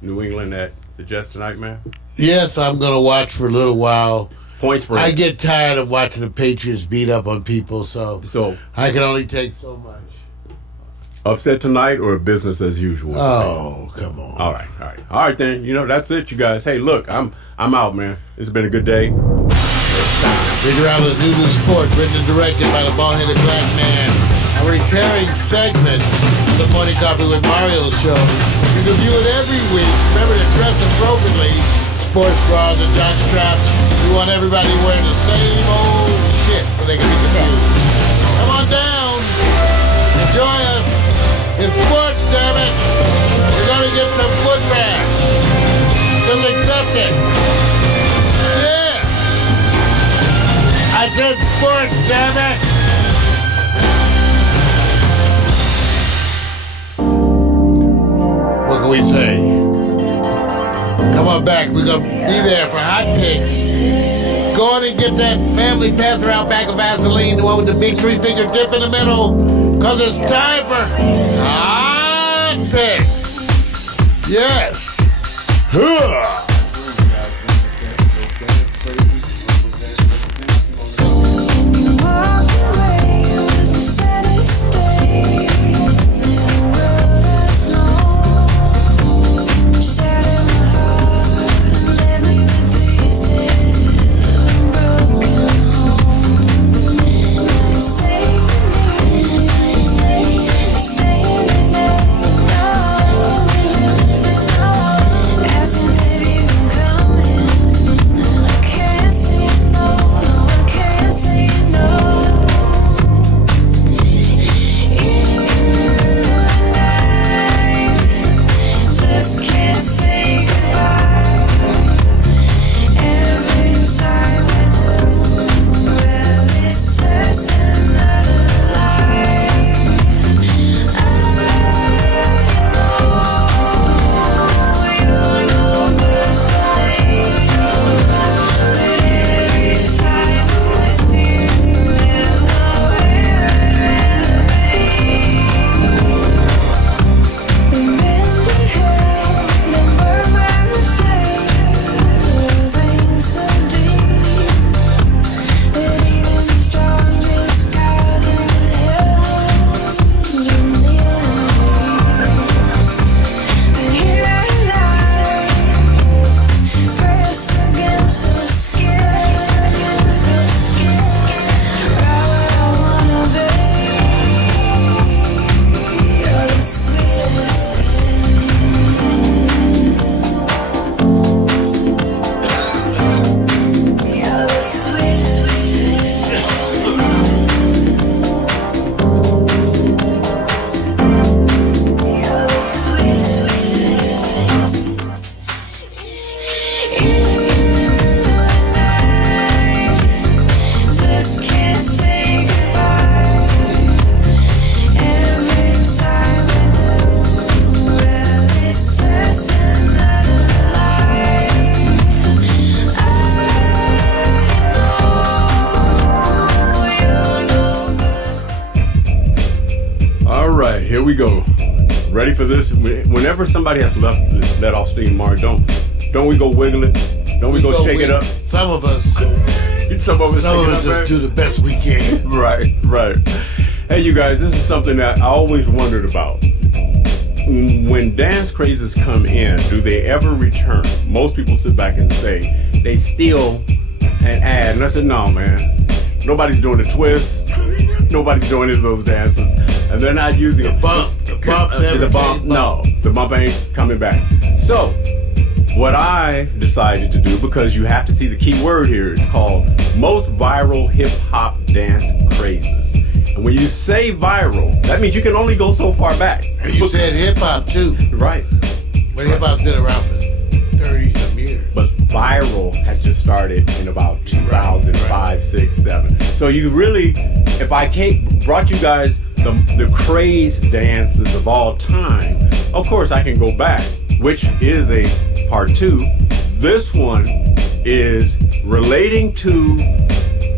New England at the Jets tonight, man? Yes, I'm gonna watch for a little while. Point spread. I get tired of watching the Patriots beat up on people, so I can only take so much. Upset tonight or business as usual? Oh, come on. All right then. That's it, you guys. Hey, look, I'm out, man. It's been a good day. Figure out the New Sports, written and directed by the bald-headed black man. A recurring segment of the Morning Coffee with Mario show. You can view it every week. Remember to dress appropriately. Sports bras and jock straps. We want everybody wearing the same old shit so they can be confused. Come on down. Enjoy us. It's sports, damn it. We're going to get some foot rash. Just accept it. Yeah. I said sports, damn it. What can we say? Come on back. We're going to be there for hot takes. Go on and get that family Panther out back of Vaseline, the one with the big 3-finger dip in the middle, because it's time for hot takes. Yes. Huh. Baby Ready for this? Whenever somebody has let off steam, Mario, don't we go wiggle it? Don't we go shake it up? Some of us just do the best we can. Right. Hey, you guys, this is something that I always wondered about. When dance crazes come in, do they ever return? Most people sit back and say they steal and add. And I said, no, man. Nobody's doing the twist. Nobody's doing any of those dances. And they're not using the bump. The bump. No, the bump ain't coming back. So, what I decided to do, because you have to see the key word here, it's called most viral hip-hop dance crazes. And when you say viral, that means you can only go so far back. And you said hip-hop, too. Right. But hip-hop's been around for 30-some years. But viral has just started in about 2005, 6, 7. So you really, if I brought you guys the craze dances of all time, of course I can go back, which is a part 2. This one is relating to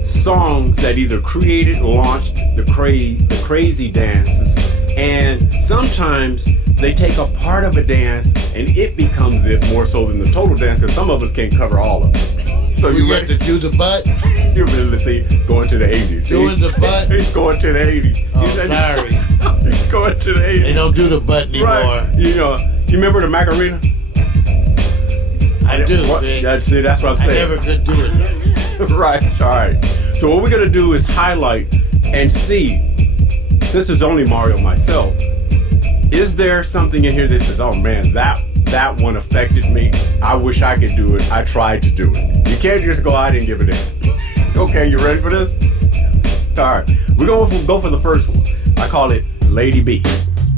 songs that either created or launched the crazy dances, and sometimes they take a part of a dance and it becomes it more so than the total dance, because some of us can't cover all of it. So you get to do the butt. You really see going to the 80s. Doing the butt. He's going to the 80s. Oh, sorry. He's going to the 80s. They don't do the butt anymore. Right. You remember the Macarena? I do. That's what I'm saying. I never could do it. Right. All right. So what we're gonna do is highlight and see, since it's only Mario and myself, is there something in here that says, oh man, that one affected me. I wish I could do it. I tried to do it. You can't just go out and give it in. Okay, you ready for this? All right. We're going to go for the first one. I call it Lady B.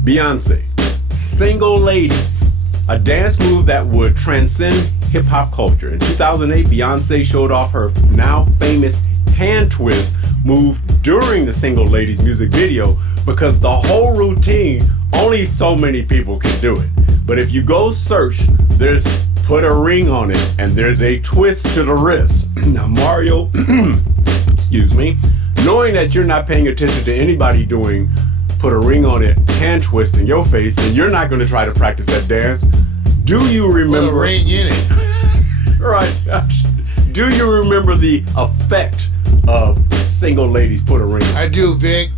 Beyonce. Single Ladies. A dance move that would transcend hip-hop culture. In 2008, Beyonce showed off her now famous hand twist move during the Single Ladies music video, because the whole routine, only so many people can do it. But if you go search, there's put a ring on it, and there's a twist to the wrist. Now Mario, excuse me, knowing that you're not paying attention to anybody doing put a ring on it hand twist in your face, and you're not going to try to practice that dance. Do you remember? Put a ring in it. Right. Do you remember the effect of Single Ladies put a ring? I do, Vic.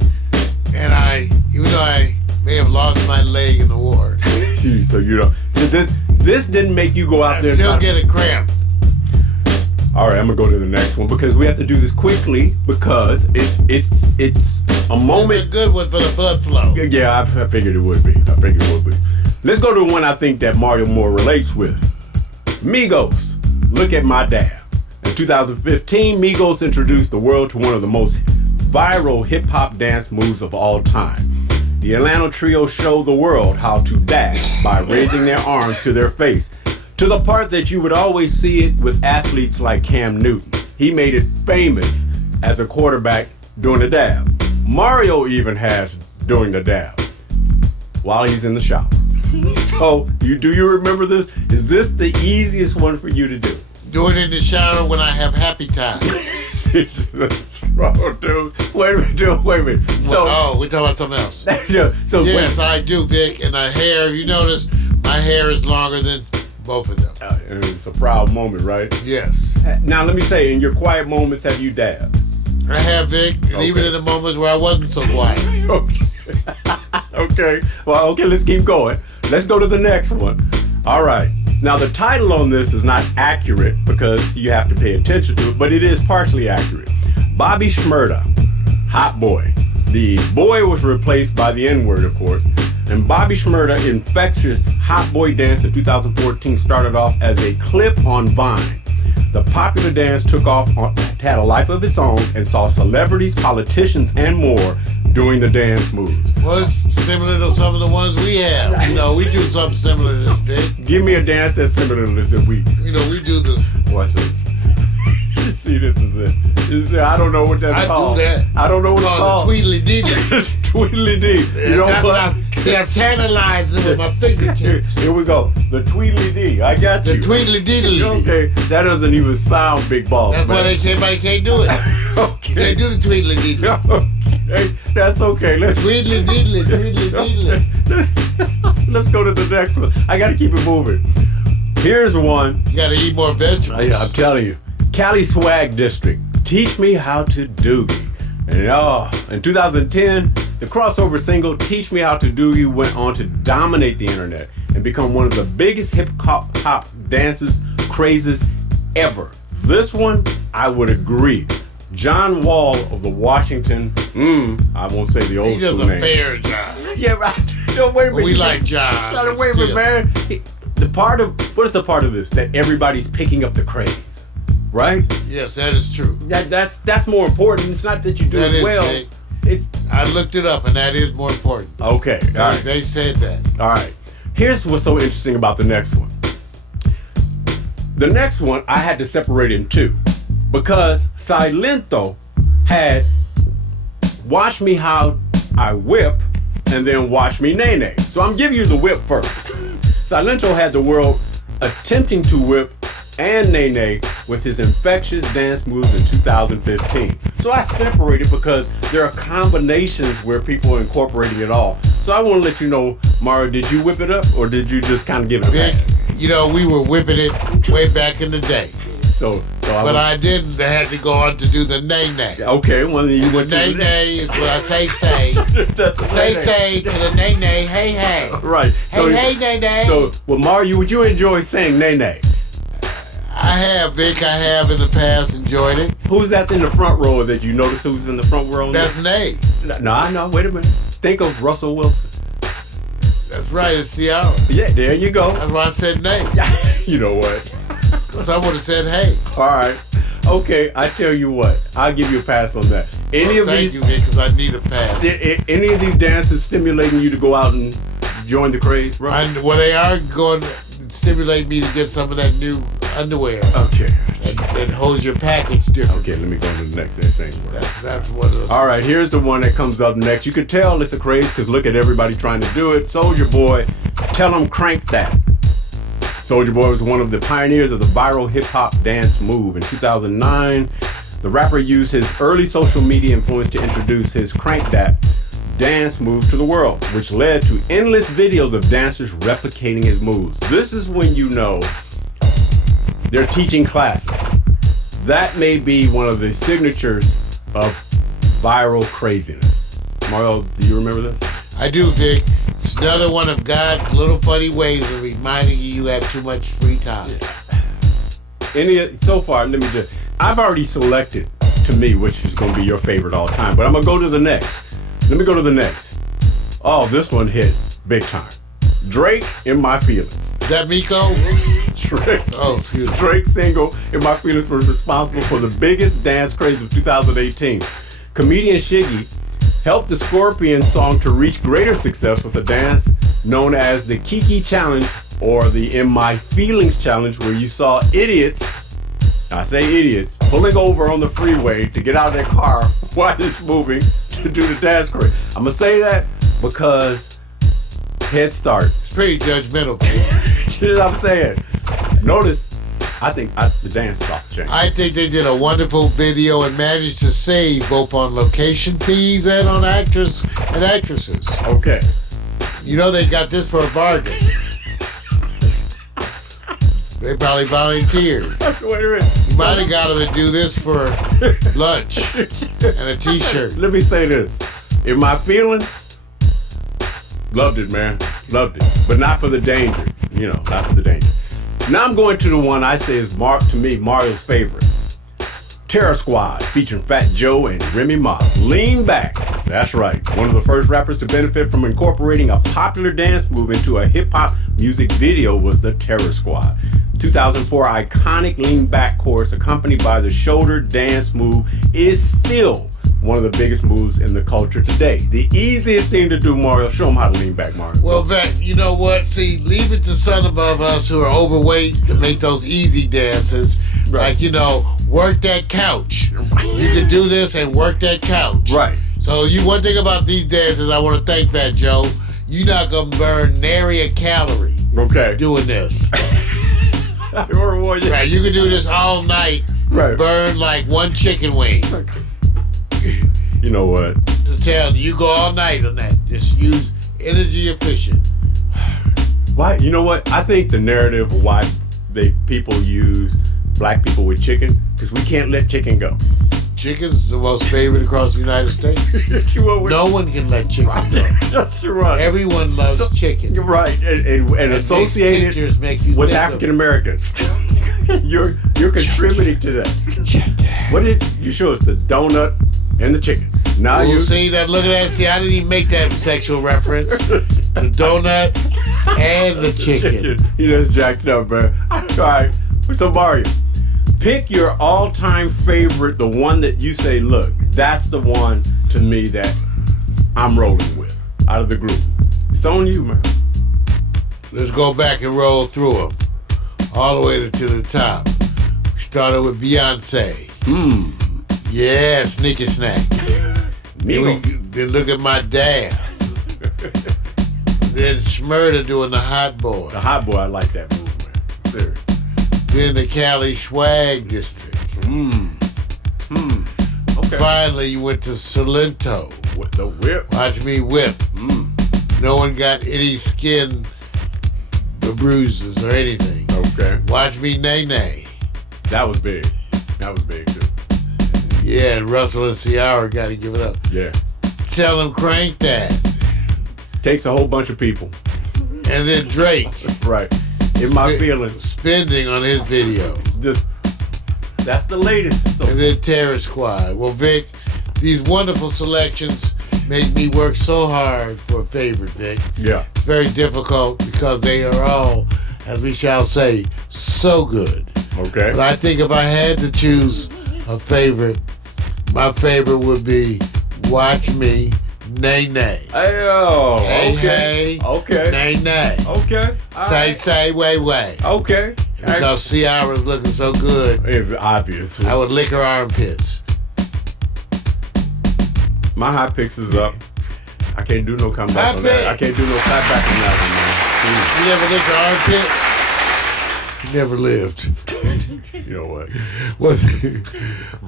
And even though I may have lost my leg in the war. So this didn't make you go out there. I still get a cramp. All right, I'm gonna go to the next one, because we have to do this quickly, because it's a moment. It's a good one for the blood flow. Yeah, I figured it would be. Let's go to one I think that Mario more relates with. Migos. Look at my dab. In 2015, Migos introduced the world to one of the most viral hip-hop dance moves of all time. The Atlanta trio showed the world how to dab by raising their arms to their face, to the part that you would always see it with athletes like Cam Newton. He made it famous as a quarterback doing the dab. Mario even has doing the dab while he's in the shower. So, do you remember this? Is this the easiest one for you to do? Do it in the shower when I have happy time. Oh, dude. Wait a minute. So, we're talking about something else. Yes, I do, Vic. And the hair, you notice, my hair is longer than both of them. It's a proud moment, right? Yes. Now, let me say, in your quiet moments, have you dabbed? I have, Vic. And even in the moments where I wasn't so quiet. Okay. Well, let's keep going. Let's go to the next one. All right. Now, the title on this is not accurate because you have to pay attention to it, but it is partially accurate. Bobby Shmurda, Hot Boy. The boy was replaced by the N-word, of course. And Bobby Shmurda, infectious Hot Boy dance in 2014 started off as a clip on Vine. The popular dance took off, had a life of its own, and saw celebrities, politicians, and more doing the dance moves. Well, it's similar to some of the ones we have. We do something similar to this, Vic. Give me a dance that's similar to this. We do the... Watch this. See, this is it. I don't know what that's called. I do that. I don't know what it's called. The Tweedledee. Tweedledee. You know what? They're tantalized with my fingertips. Here we go. The Tweedledee. I got you. The Tweedledee. Okay. That doesn't even sound big balls. That's why everybody can't do it. Okay. They do the Tweedledee. Okay. That's okay. Let's Tweedledee. Let's go to the next one. I got to keep it moving. Here's one. You gotta eat more vegetables. Yeah, I'm telling you. Cali Swag District. Teach me how to doogie. And in 2010, the crossover single Teach Me How to Doogie went on to dominate the internet and become one of the biggest hip-hop dances, crazes ever. This one, I would agree. John Wall of the Washington, I won't say the old school name. He does a fair job. Yeah, right. No, wait a minute. We like John. Wait a minute, man. What is the part of this? That everybody's picking up the craze, right? Yes, that is true. That's more important. It's not that you do it well. I looked it up, and that is more important. Okay. All right. They said that. All right. Here's what's so interesting about the next one. The next one, I had to separate in two. Because Silento had Watch Me How I Whip and then Watch Me Nay Nay. So I'm giving you the whip first. Silento had the world attempting to whip and Nay Nay with his infectious dance moves in 2015. So I separated because there are combinations where people are incorporating it all. So I want to let you know, Mario, did you whip it up or did you just kind of give it a pass? You know, we were whipping it way back in the day. But I didn't. I had to go on to do the nay nay. Okay, well then you went to nay nay is what I say. That's say to the nay nay. Hey hey. Right. So, hey nay nay. So, well, Mario, would you enjoy saying nay nay? I have, Vic. I have in the past enjoyed it. Who's that in the front row that you notice who's in the front row? That's Nay. No. Wait a minute. Think of Russell Wilson. That's right. It's Seattle. Yeah, there you go. That's why I said Nay. You know what? Because I would have said hey. All right. Okay, I tell you what. I'll give you a pass on that. Thank you, Vic, because I need a pass. Any of these dances stimulating you to go out and join the craze, bro? Well, they are going to stimulate me to get some of that new underwear. Okay. That holds your package different. Okay, let me go to the next thing. That's what it is. All right, here's the one that comes up next. You could tell it's a craze because look at everybody trying to do it. Soulja Boy, tell them crank that. Soulja Boy was one of the pioneers of the viral hip-hop dance move. In 2009, the rapper used his early social media influence to introduce his Crank That dance move to the world, which led to endless videos of dancers replicating his moves. This is when you know they're teaching classes. That may be one of the signatures of viral craziness. Mario, do you remember this? I do, Vic. It's another one of God's little funny ways of reminding you have too much free time. So far, I've already selected, to me, which is going to be your favorite all time, but I'm going to go to the next. Let me go to the next. Oh, this one hit big time. Drake, In My Feelings. Is that Miko? Drake. Oh, excuse me. Drake's single, In My Feelings, was responsible for the biggest dance craze of 2018. Comedian Shiggy helped the Scorpion song to reach greater success with a dance known as the Kiki Challenge or the In My Feelings Challenge, where you saw idiots, I say idiots, pulling over on the freeway to get out of their car while it's moving to do the dance craze. I'm going to say that because Head Start. It's pretty judgmental, baby. You know what I'm saying? Notice, I think the dance is off the chain. I think they did a wonderful video and managed to save both on location fees and on actors and actresses. Okay. You know they got this for a bargain. They probably volunteered. Wait a minute. You might have got them to do this for lunch and a t-shirt. Let me say this. In My Feelings, loved it, man. Loved it. But not for the danger. Not for the danger. Now I'm going to the one I say is Mario's favorite. Terror Squad, featuring Fat Joe and Remy Ma. Lean Back. That's right. One of the first rappers to benefit from incorporating a popular dance move into a hip-hop music video was the Terror Squad. 2004 iconic Lean Back chorus accompanied by the shoulder dance move is still one of the biggest moves in the culture today. The easiest thing to do, Mario, show them how to lean back, Mario. Well, Vet, you know what? See, leave it to some of us who are overweight to make those easy dances. Right. Like, work that couch. You can do this and work that couch. Right. So one thing about these dances, I want to thank Fat Joe. You're not going to burn nary a calorie doing this. Right, you can do this all night. Right. Burn like one chicken wing. You know what? To tell you go all night on that. Just use energy efficient. Why? You know what? I think the narrative of why people use black people with chicken, because we can't let chicken go. Chicken's the most favorite across the United States. No one can let chicken go. That's right. Everyone loves chicken. You're right, and associated with African Americans. You're contributing to that. What did you show us? The donut and the chicken. Now you see that? Look at that. See, I didn't even make that sexual reference. The donut and the chicken. You just jacked up, bro. All right. So Mario, pick your all-time favorite, the one that you say, look, that's the one to me that I'm rolling with out of the group. It's on you, man. Let's go back and roll through them all the way to the top. We started with Beyonce. Yeah, Sneaky Snack. Then look at my dad. Then Schmurda doing the Hot Boy. The Hot Boy, I like that move, man. Serious. Then the Cali Swag District. Okay. Finally, you went to Salento. With the whip. Watch me whip. No one got any skin bruises or anything. Okay. Watch me nay nay. That was big. That was big too. Yeah, and Russell and Ciara got to give it up. Yeah. Tell him crank that. Takes a whole bunch of people. And then Drake. Right. In my feelings. Spending on his video. That's the latest. So. And then Terror Squad. Well, Vic, these wonderful selections make me work so hard for a favorite, Vic. Yeah. It's very difficult because they are all, as we shall say, so good. Okay. But I think if I had to choose a favorite, my favorite would be Watch Me, Nay Nay. Hey, hey, okay. Hey, okay. Nay Nay. Okay. Say, way. Okay. Because Ciara's looking so good. Obviously. I would lick her armpits. My high picks is up. I can't do no comeback on that. I can't do no clapback on that one, man. You never licked her armpit? You never lived. You know what?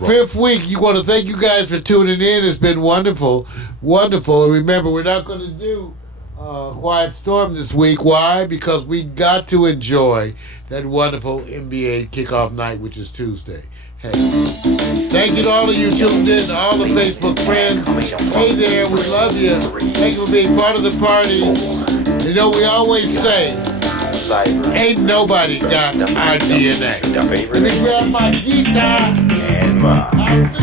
Fifth week, you want to thank you guys for tuning in. It's been wonderful. Wonderful. And remember, we're not going to do Quiet Storm this week. Why? Because we got to enjoy that wonderful NBA kickoff night, which is Tuesday. Hey, thank you to all of you tuned in, to all the Facebook friends. Hey there, we love you. Thank you for being part of the party. You know, we always say, ain't nobody got our DNA. Let me grab my guitar. And my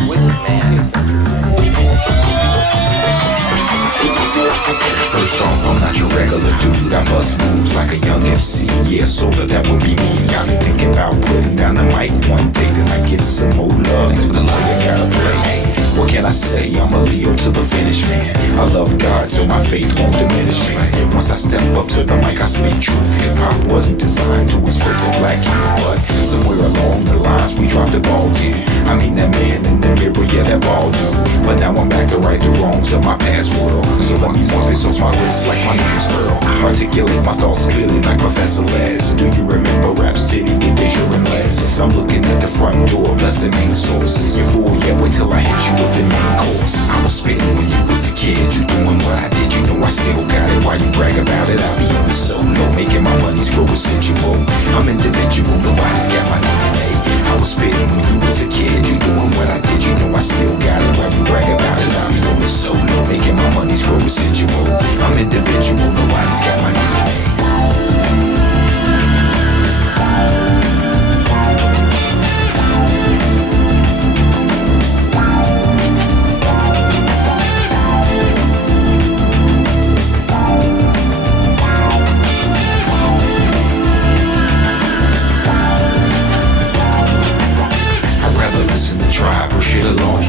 Wizard Man. First off, I'm not your regular dude. I bust moves like a young MC. Yeah, sorta, that would be me. I've been thinking about putting down the mic one day, then I get some more love. Thanks for the love you gotta play. What can I say? I'm a Leo to the finish, man. I love God, so my faith won't diminish, man. Once I step up to the mic, I speak truth. Hip-hop wasn't designed to exploit the black youth, but somewhere along the lines, we dropped the ball, yeah. I mean, that man in the mirror, yeah, that ball dude. But now I'm back to right the wrongs of my past world. So let me want this off my wrist like my name's Earl. Articulate my thoughts clearly like Professor Les. Do you remember Rap City with Deja and Les? I'm looking at the front door, bless the main source. You fool, yeah, wait till I hit you with the main course. I was spitting when you was a kid. You doing what I did, you know I still got it. Why you brag about it? I be on the solo, making my money's grow residual. I'm individual, nobody's got my DNA. I was spitting when you was a kid. You doing what I did, you know I still got it. Why you brag about it? I be on the solo, making my money's grow residual. I'm individual, nobody's got my DNA. Try, push it along.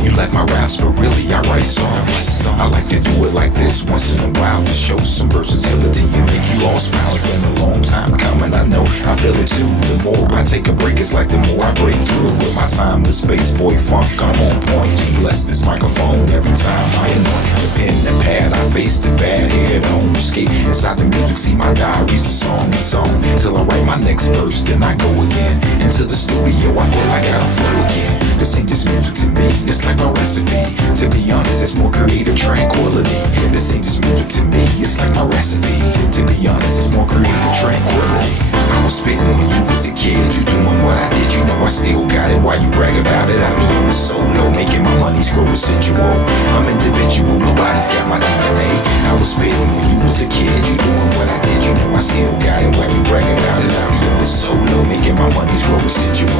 You like my raps, but really I write songs. I like to do it like this once in a while to show some versatility and make you all smile. It's been a long time coming, I know, I feel it too. The more I take a break, it's like the more I break through. With my time, the space boy funk, I'm on point. Bless this microphone every time I enter. The pen and pad, I face the bad head on. Escape inside the music, see my diary's a song and song. Till I write my next verse, then I go again into the studio. I feel I gotta flow again. This ain't just music to me, it's like my recipe. To be honest, it's more creative tranquility. This ain't just music to me, it's like my recipe. To be honest, it's more creative tranquility. I was spitting when you was a kid, you doing what I did, you know I still got it. Why you brag about it? I be on the solo, making my money grow residual. I'm individual, nobody's got my DNA. I was spitting when you was a kid, you doing what I did, you know I still got it. Why you brag about it? I be on the solo, making my money grow residual.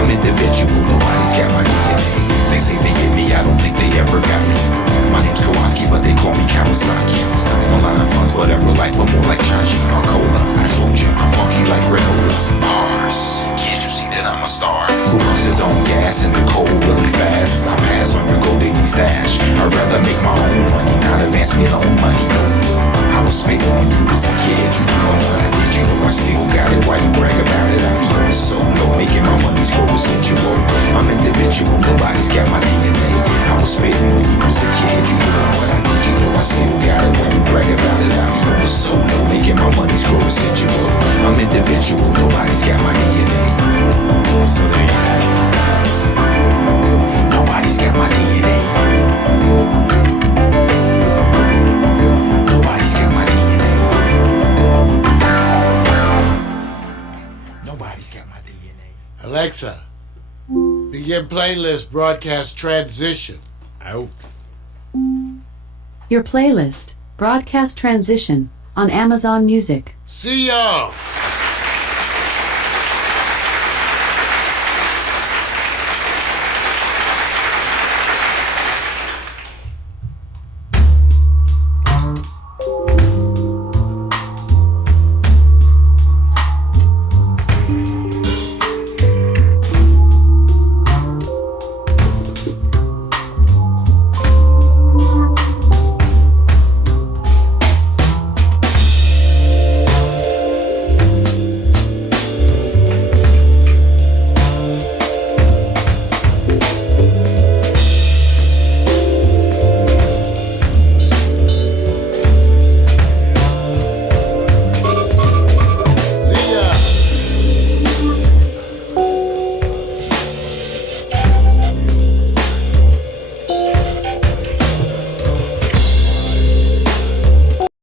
I'm individual, nobody's got my DNA. They say they get me, I don't think they ever got me. My name's Kowalski, but they call me Kawasaki. No line of funds, but ever life, but more like Chachi or Cola. I told you, I'm funky like granola. Bars, can't you see that I'm a star? Who pumps his own gas in the cold really fast? As I pass on your golden stash. I'd rather make my own money, not advance me loan money. I was spitting when you was a kid, you doing what I did, you know I still got it. Why you brag about it? I be on the solo, making my money grow residual. I'm individual, nobody's got my DNA. I was spitting when you was a kid, you doing what I did, you know I still got it. Why you brag about it? I be on the solo, making my money grow residual. I'm individual, nobody's got my DNA. So there you have it. Nobody's got my DNA. Nobody's got my DNA. Nobody's got my DNA. Alexa, begin playlist broadcast transition. Out. Your playlist, Broadcast Transition, on Amazon Music. See y'all.